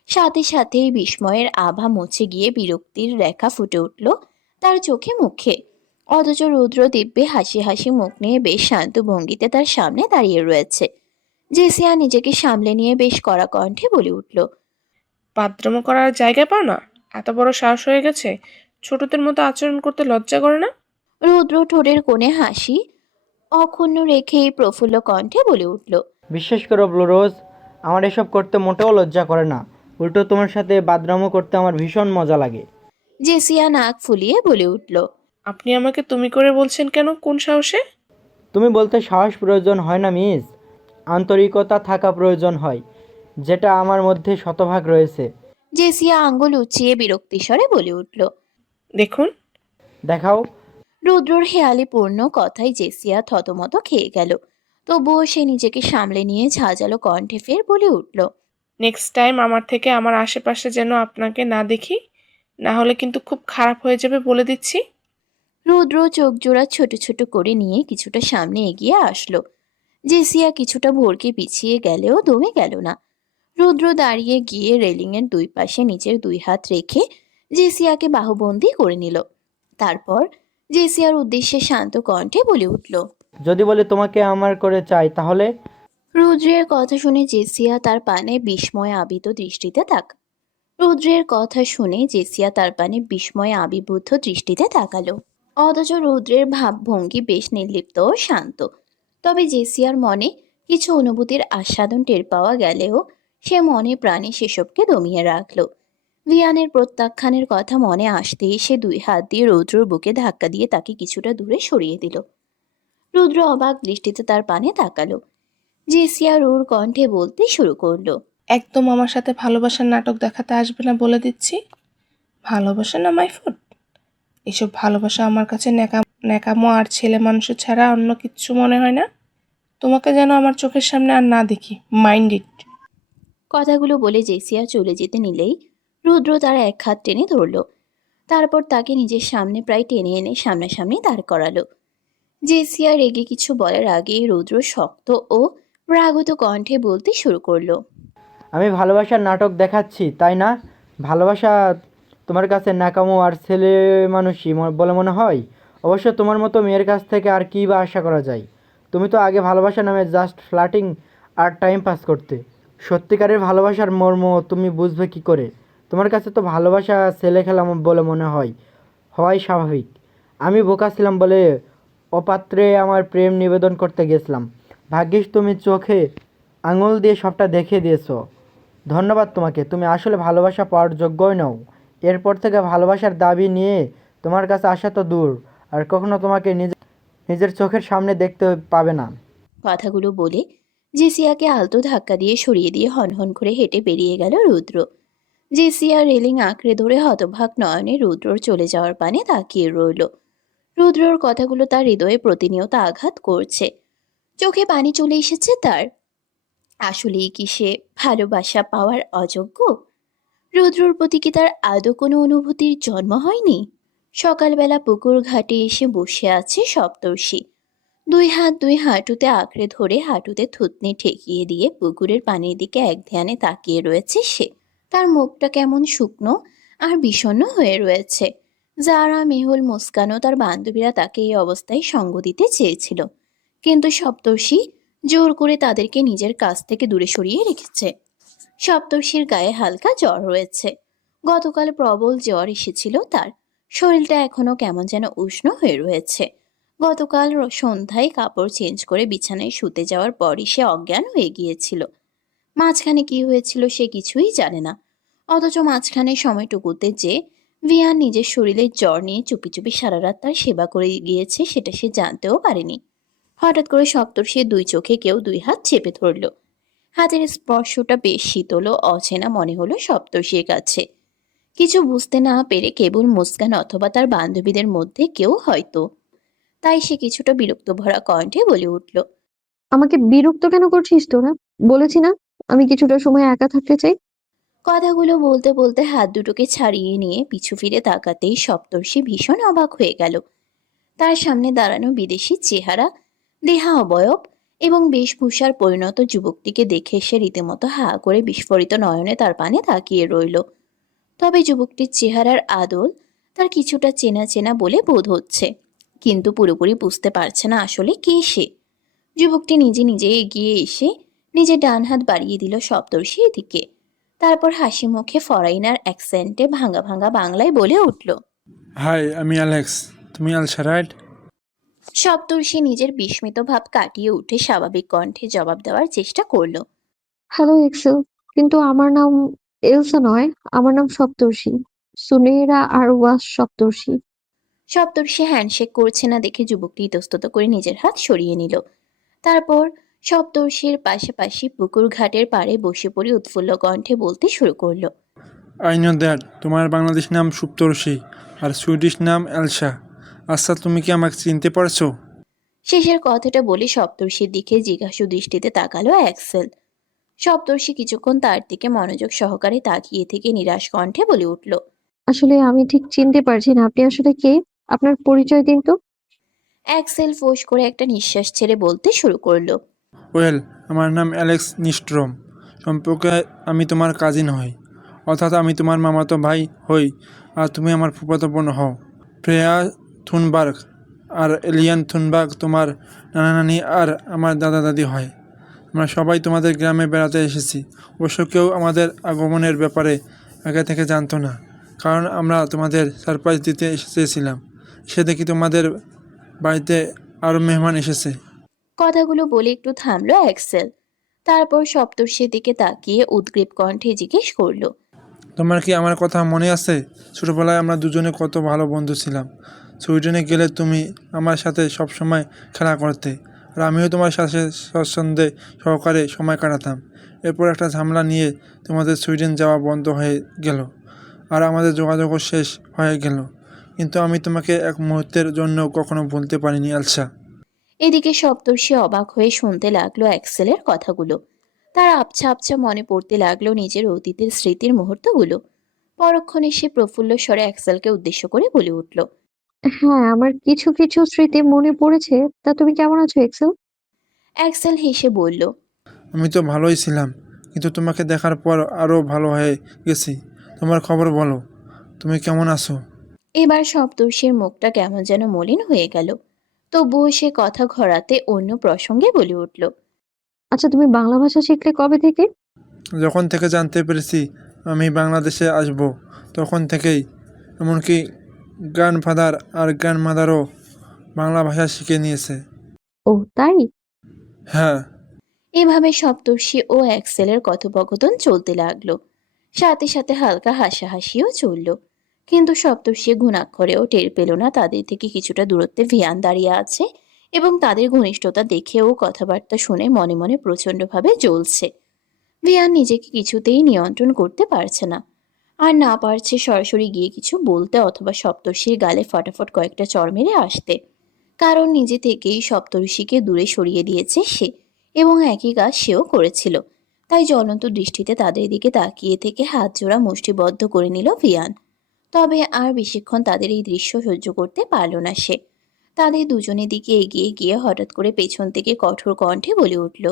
সাথে সাথেই বিস্ময়ের আভা মুছে গিয়ে বিরক্তির রেখা ফুটে উঠল তার চোখে মুখে। অথচ রুদ্র দিব্যে হাসি হাসি মুখ নিয়ে বেশ শান্ত ভঙ্গিতে তার সামনে দাঁড়িয়ে রয়েছে। জেসিয়া নিজেকে সামলে নিয়ে বেশ কড়া কণ্ঠে বলে উঠল। বাথরুম করার জায়গা পাও না? এত বড় সাহস হয়ে গেছে? ছোটদের মতো আচরণ করতে লজ্জা করে না? রুদ্র ঠোঁটের কোণে হাসি অক্ষুণ্ণ রেখে প্রফুল্ল কণ্ঠে বলে উঠল। বিশ্বাস করো ব্লুরোজ, আমার এসব করতে মোটেও লজ্জা করে না। উল্টো তোমার সাথে বাদরামো করতে আমার ভীষণ মজা লাগে। জেসিয়া নাক ফুলিয়ে বলে উঠল। আপনি আমাকে তুমি করে বলছেন কেন? কোন সাহসে? তুমি বলতে সাহস প্রয়োজন হয় না মিস, আন্তরিকতা থাকা প্রয়োজন হয়, যেটা আমার মধ্যে শতভাগ রয়েছে। জেসিয়া আঙ্গুল উঁচিয়ে বিরক্তিস্বরে বলে উঠল। দেখুন। দেখাও। রুদ্রর হেয়ালিপূর্ণ কথায় জেসিয়া থতমত খেয়ে গেল। তবুও সে নিজেকে সামলে নিয়ে ঝাঁঝালো কণ্ঠে ফের বলে উঠল। নেক্সট টাইম আমার থেকে আমার আশেপাশে যেন আপনাকে না দেখি, না হলে কিন্তু খুব খারাপ হয়ে যাবে বলে দিচ্ছি। রুদ্র চোখ জোড়া ছোট ছোট করে নিয়ে কিছুটা সামনে এগিয়ে আসলো। জেসিয়া কিছুটা ভোরকে পিছিয়ে গেলেও দমে গেল না। রুদ্র দাঁড়িয়ে গিয়ে রেলিংয়ের দুই পাশে নিজের দুই হাত রেখে জেসিয়াকে বাহুবন্দী করে নিল। তারপর জেসিয়ার উদ্দেশ্যে শান্ত কণ্ঠে বলে উঠল, যদি বলি তোমাকে আমার করে চাই তাহলে? রুদ্রের কথা শুনে জেসিয়া তার পানে বিস্ময়ে আবিত দৃষ্টিতে রুদ্রের কথা শুনে জেসিয়া তার পানে বিস্ময়ে আবির্ভূত দৃষ্টিতে তাকালো। অথচ রুদ্রের ভাবভঙ্গি বেশ নির্লিপ্ত ও শান্ত। তবে জেসিয়ার মনে কিছু অনুভূতির আস্বাদন টের পাওয়া গেলেও সে মনে প্রাণে সেসবকে দমিয়ে রাখল। ভিয়ানের প্রত্যাখ্যানের কথা মনে আসতেই সে দুই হাত দিয়ে রুদ্রর বুকে ধাক্কা দিয়ে তাকে কিছুটা দূরে সরিয়ে দিল। রুদ্র অবাক দৃষ্টিতে তার পানে তাকালো। জেসিয়া রুর কণ্ঠে বলতে শুরু করলো, একদম আমার সাথে ভালোবাসার নাটক দেখাতে আসবে না বলে দিচ্ছি। ভালোবাসা না মাই ফুড। এসব ভালোবাসা আমার কাছে ন্যাকামো আর ছেলে মানুষ ছাড়া অন্য কিচ্ছু মনে হয় না। তোমাকে যেন আমার চোখের সামনে আর না দেখি। Mind it. কথাগুলো বলে জেসিয়া চলে যেতে নিলেই রুদ্র তার এক হাত টেনে ধরল। তারপর তাকে নিজের সামনে প্রায় টেনে এনে সামনাসামনি দাঁড় করালো। জেসিয়া রেগে কিছু বলার আগেই রুদ্র শক্ত ও রাগত কণ্ঠে বলতে শুরু করলো, আমি ভালোবাসার নাটক দেখাচ্ছি তাই না? ভালোবাসা তোমার কাছে ন্যাকামো আর ছেলে মানুষই বলে মনে হয়? অবশ্য তোমার মতো মেয়ের কাছ থেকে আর কী বা আশা করা যায়? তুমি তো আগে ভালোবাসা নামে জাস্ট ফ্লার্টিং আর টাইম পাস করতে। সত্যিকারের ভালোবাসার মর্ম তুমি বুঝবে কি করে? তোমার কাছে তো ভালোবাসা ছেলে খেলা বলে মনে হওয়াই স্বাভাবিক। আমি বোকা ছিলাম বলে অপাত্রে আমার প্রেম নিবেদন করতে গেছিলাম। ভাগ্যিস তুমি চোখে আঙুল দিয়ে সবটা দেখিয়ে দিয়েছো। ধন্যবাদ তোমাকে। তুমি আসলে ভালোবাসা পাওয়ার যোগ্যই নও। এরপর থেকে ভালোবাসার দাবি নিয়ে তোমার কাছে আসা তো দূর, আর কখনো তোমাকে নিজের চোখের সামনে দেখতে পাবে না। কথাগুলো বলে জেসিয়াকে আলতো ধাক্কা দিয়ে সরিয়ে দিয়ে হনহন করে হেঁটে বেরিয়ে গেল রুদ্র। জেসিয়া রেলিং আঁকড়ে ধরে হতভাগ নয়নে রুদ্রর চলে যাওয়ার পানে তাকিয়ে রইল। রুদ্রর কথাগুলো তার হৃদয়ে প্রতিনিয়ত আঘাত করছে। চোখে পানি চলে এসেছে তার। আসলেই কি সে ভালোবাসা পাওয়ার অযোগ্য? রুদ্রর প্রতি কি তার আদৌ কোনো অনুভূতির জন্ম হয়নি? সকালবেলা পুকুর ঘাটে এসে বসে আছে সপ্তর্ষি। দুই হাত দুই হাঁটুতে আঁকড়ে ধরে হাঁটুতে থুতনি ঠেকিয়ে দিয়ে পুকুরের পানির দিকে এক ধ্যানে তাকিয়ে রয়েছে সে। তার মুখটা কেমন শুকনো আর বিষণ্ণ হয়ে রয়েছে। যারা, মেহুল, মুস্কানও তার বান্ধবীরা তাকে এই অবস্থায় সঙ্গ দিতে চেয়েছিল, কিন্তু সপ্তর্ষি জোর করে তাদেরকে নিজের কাছ থেকে দূরে সরিয়ে রেখেছে। সপ্তর্ষির গায়ে হালকা জ্বর রয়েছে। গতকাল প্রবল জ্বর এসেছিল তার। শরীরটা এখনো কেমন যেন উষ্ণ হয়ে রয়েছে। গতকাল সন্ধ্যায় কাপড় চেঞ্জ করে বিছানায় শুতে যাওয়ার পরই সে অজ্ঞান হয়ে গিয়েছিল। মাঝখানে কি হয়েছিল সে কিছুই জানে না। অথচ মাঝখানে সময়টুকুতে যে ভিয়ান নিজের শরীরের জ্বর নিয়ে চুপি চুপি সারা রাত তার সেবা করে গিয়েছে সেটা সে জানতেও পারেনি। হঠাৎ করে সপ্তর্ষির দুই চোখে কেউ দুই হাত চেপে ধরল। হাতের স্পর্শটা বেশ শীতল ও অচেনা মনে হলো সপ্তর্ষির কাছে। কিছু বুঝতে না পেরে কেবল মুস্কান অথবা তার বান্ধবীদের মধ্যে কেউ হয়তো। তাই সে কিছুটা বিরক্ত ভরা কণ্ঠে বলে উঠল, আমাকে বিরক্ত কেন করছিস তোরা? বলেছি না আমি কিছুটা সময় একা থাকতে চাই। কথাগুলো বলতে বলতে হাত দুটোকে ছাড়িয়ে নিয়ে পিছু ফিরে তাকাতেই সপ্তর্ষি ভীষণ অবাক হয়ে গেল। তার সামনে দাঁড়ানো বিদেশি চেহারা, দেহা অবয়ব এবং বেশভূষার পরিণত যুবকটিকে দেখে সে রীতিমতো হা করে বিস্ফোরিত নয়নে তার পানে তাকিয়ে রইল। তবে যুবকটির চেহারার আদল তার কিছুটা চেনা চেনা বলে বোধ হচ্ছে, কিন্তু পুরোপুরি বুঝতে পারছে না আসলে কে সে। যুবকটি নিজে নিজে এগিয়ে এসে নিজের ডান হাত বাড়িয়ে দিল সপ্তর্ষির দিকে। তারপর হাসি মুখে ফরাইনার অ্যাকসেন্টে ভাঙা ভাঙা বাংলায় বলে উঠল, হাই, আমি অ্যালেক্স। তুমি আলসা, রাইট? সপ্তর্ষি নিজের বিস্মিত ভাব কাটিয়ে উঠে স্বাভাবিক কণ্ঠে জবাব দেওয়ার চেষ্টা করলো, হ্যালো এক্সেল, কিন্তু আমার নাম এলসা নয়, আমার নাম সপ্তর্ষি। সুনেহরা আরওয়াজ সপ্তর্ষি। সপ্তর্ষি হ্যান্ডশেক করছে না দেখে যুবকটি ইতস্তত করে নিজের হাত সরিয়ে নিল। তারপর সপ্তর্ষির পাশাপাশি পুকুর ঘাটের পাড়ে বসে পড়ে উৎফুল্ল কণ্ঠে বলতে শুরু করলো, আই নো দ্যাট তোমার বাংলাদেশ নাম সুপ্তর্ষি আর সুইডিশ নাম এলসা। আচ্ছা, তুমি কি আমাকে চিনতে পারছো? শেষের কথাটা বলে সপ্তর্ষির দিকে জিজ্ঞাসু দৃষ্টিতে তাকালো অ্যাক্সেল। সপ্তর্ষি কিছুক্ষণ তার দিকে মনোযোগ সহকারে তাকিয়ে থেকে নিরাশ কণ্ঠে বলে উঠল, আসলে আমি ঠিক চিনতে পারছি না আপনি আসলে কে। আপনার পরিচয় দিন তো। অ্যাক্সেল ফোঁস করে একটা নিঃশ্বাস ছেড়ে বলতে শুরু করলো, ওয়েল, আমার নাম অ্যালেক্স নিস্ট্রম। সম্পর্কে আমি তোমার কাজিন হই, অর্থাৎ আমি তোমার মামাতো ভাই হই, আর তুমি আমার ফুফাতো বোন হও। ফ্রেয়া থুনবার্গ আর এলিয়ান থুনবার্গ তোমার নানা নানি আর আমার দাদা দাদি হয়। আমরা সবাই তোমাদের গ্রামে বেড়াতে এসেছি। অবশ্য কেউ আমাদের আগমনের ব্যাপারে আগে থেকে জানতো না, কারণ আমরা তোমাদের সারপ্রাইজ দিতে এসেছিলাম। সে দেখি তোমাদের বাড়িতে আরও মেহমান এসেছে। কথাগুলো বলে একটু থামলো অ্যাক্সেল। তারপর সপ্তর্ষির দিকে তাকিয়ে উদ্গ্রীব কণ্ঠে জিজ্ঞেস করলো, তোমার কি আমার কথা মনে আছে? ছোটোবেলায় আমরা দুজনে কত ভালো বন্ধু ছিলাম। সুইডেনে গেলে তুমি আমার সাথে সবসময় খেলা করতে, আর আমিও তোমার সাথে স্বচ্ছন্দে সহকারে সময় কাটাতাম। এরপর একটা ঝামেলা নিয়ে তোমাদের সুইডেন যাওয়া বন্ধ হয়ে গেল, আর আমাদের যোগাযোগও শেষ হয়ে গেল। কিন্তু আমি তোমাকে এক মুহূর্তের জন্য কখনো ভুলতে পারিনি, এলসা। এদিকে সপ্তর্ষি অবাক হয়ে শুনতে লাগলো অ্যাক্সেলের কথাগুলো। তার আবছা আবছা মনে পড়তে লাগলো নিজের অতীতের স্মৃতির মুহূর্তগুলো। পরক্ষণে সে প্রফুল্ল স্বরে অ্যাক্সেলকে উদ্দেশ্য করে বলে উঠল, হ্যাঁ, আমার কিছু কিছু স্মৃতি মনে পড়েছে। তা তুমি কেমন আছো এক্সেল? অ্যাক্সেল হেসে বলল, আমি তো ভালোই ছিলাম, কিন্তু তোমাকে দেখার পর আরও ভালো হয়ে গেছি। তোমার খবর বলো, তুমি কেমন আছো? এবার সপ্তর্ষির মুখটা কেমন যেন মলিন হয়ে গেল। তবুও সে কথা ঘোরাতে অন্য প্রসঙ্গে বলে উঠল, আচ্ছা, তুমি বাংলা ভাষা শিখলে কবে থেকে? যখন থেকে জানতে পেরেছি আমি বাংলাদেশে আসব, তখন থেকেই। এমনকি গ্র্যান্ডফাদার আর গ্র্যান্ডমাদারও বাংলা ভাষা শিখে নিয়েছে। ও তাই? হ্যাঁ। এভাবে সপ্তর্ষি ও অ্যাক্সেলের কথোপকথন চলতে লাগলো। সাথে সাথে হালকা হাসাহাসিও চলল। কিন্তু সপ্তর্ষি ঘুণাক্ষরেও টের পেল না তাদের থেকে কিছুটা দূরত্বে ভিয়ান দাঁড়িয়ে আছে, এবং তাদের ঘনিষ্ঠতা দেখে ও কথাবার্তা শুনে মনে মনে প্রচণ্ডভাবে জ্বলছে। ভিয়ান নিজেকে কিছুতেই নিয়ন্ত্রণ করতে পারছে না, আর না পারছে সরাসরি গিয়ে কিছু বলতে অথবা সপ্তর্ষির গালে ফটাফট কয়েকটা চড় মেরে আসতে। কারণ নিজে থেকেই সপ্তর্ষিকে দূরে সরিয়ে দিয়েছে সে, এবং একই কাজ সেও করেছিল। তাই জ্বলন্ত দৃষ্টিতে তাদের দিকে তাকিয়ে থেকে হাত জোড়া মুষ্টিবদ্ধ করে নিল ভিয়ান। তবে আর বেশিক্ষণ তাদের এই দৃশ্য সহ্য করতে পারল না সে। তাদের দুজনের দিকে এগিয়ে গিয়ে হঠাৎ করে পেছন থেকে কঠোর কণ্ঠে বলে উঠল,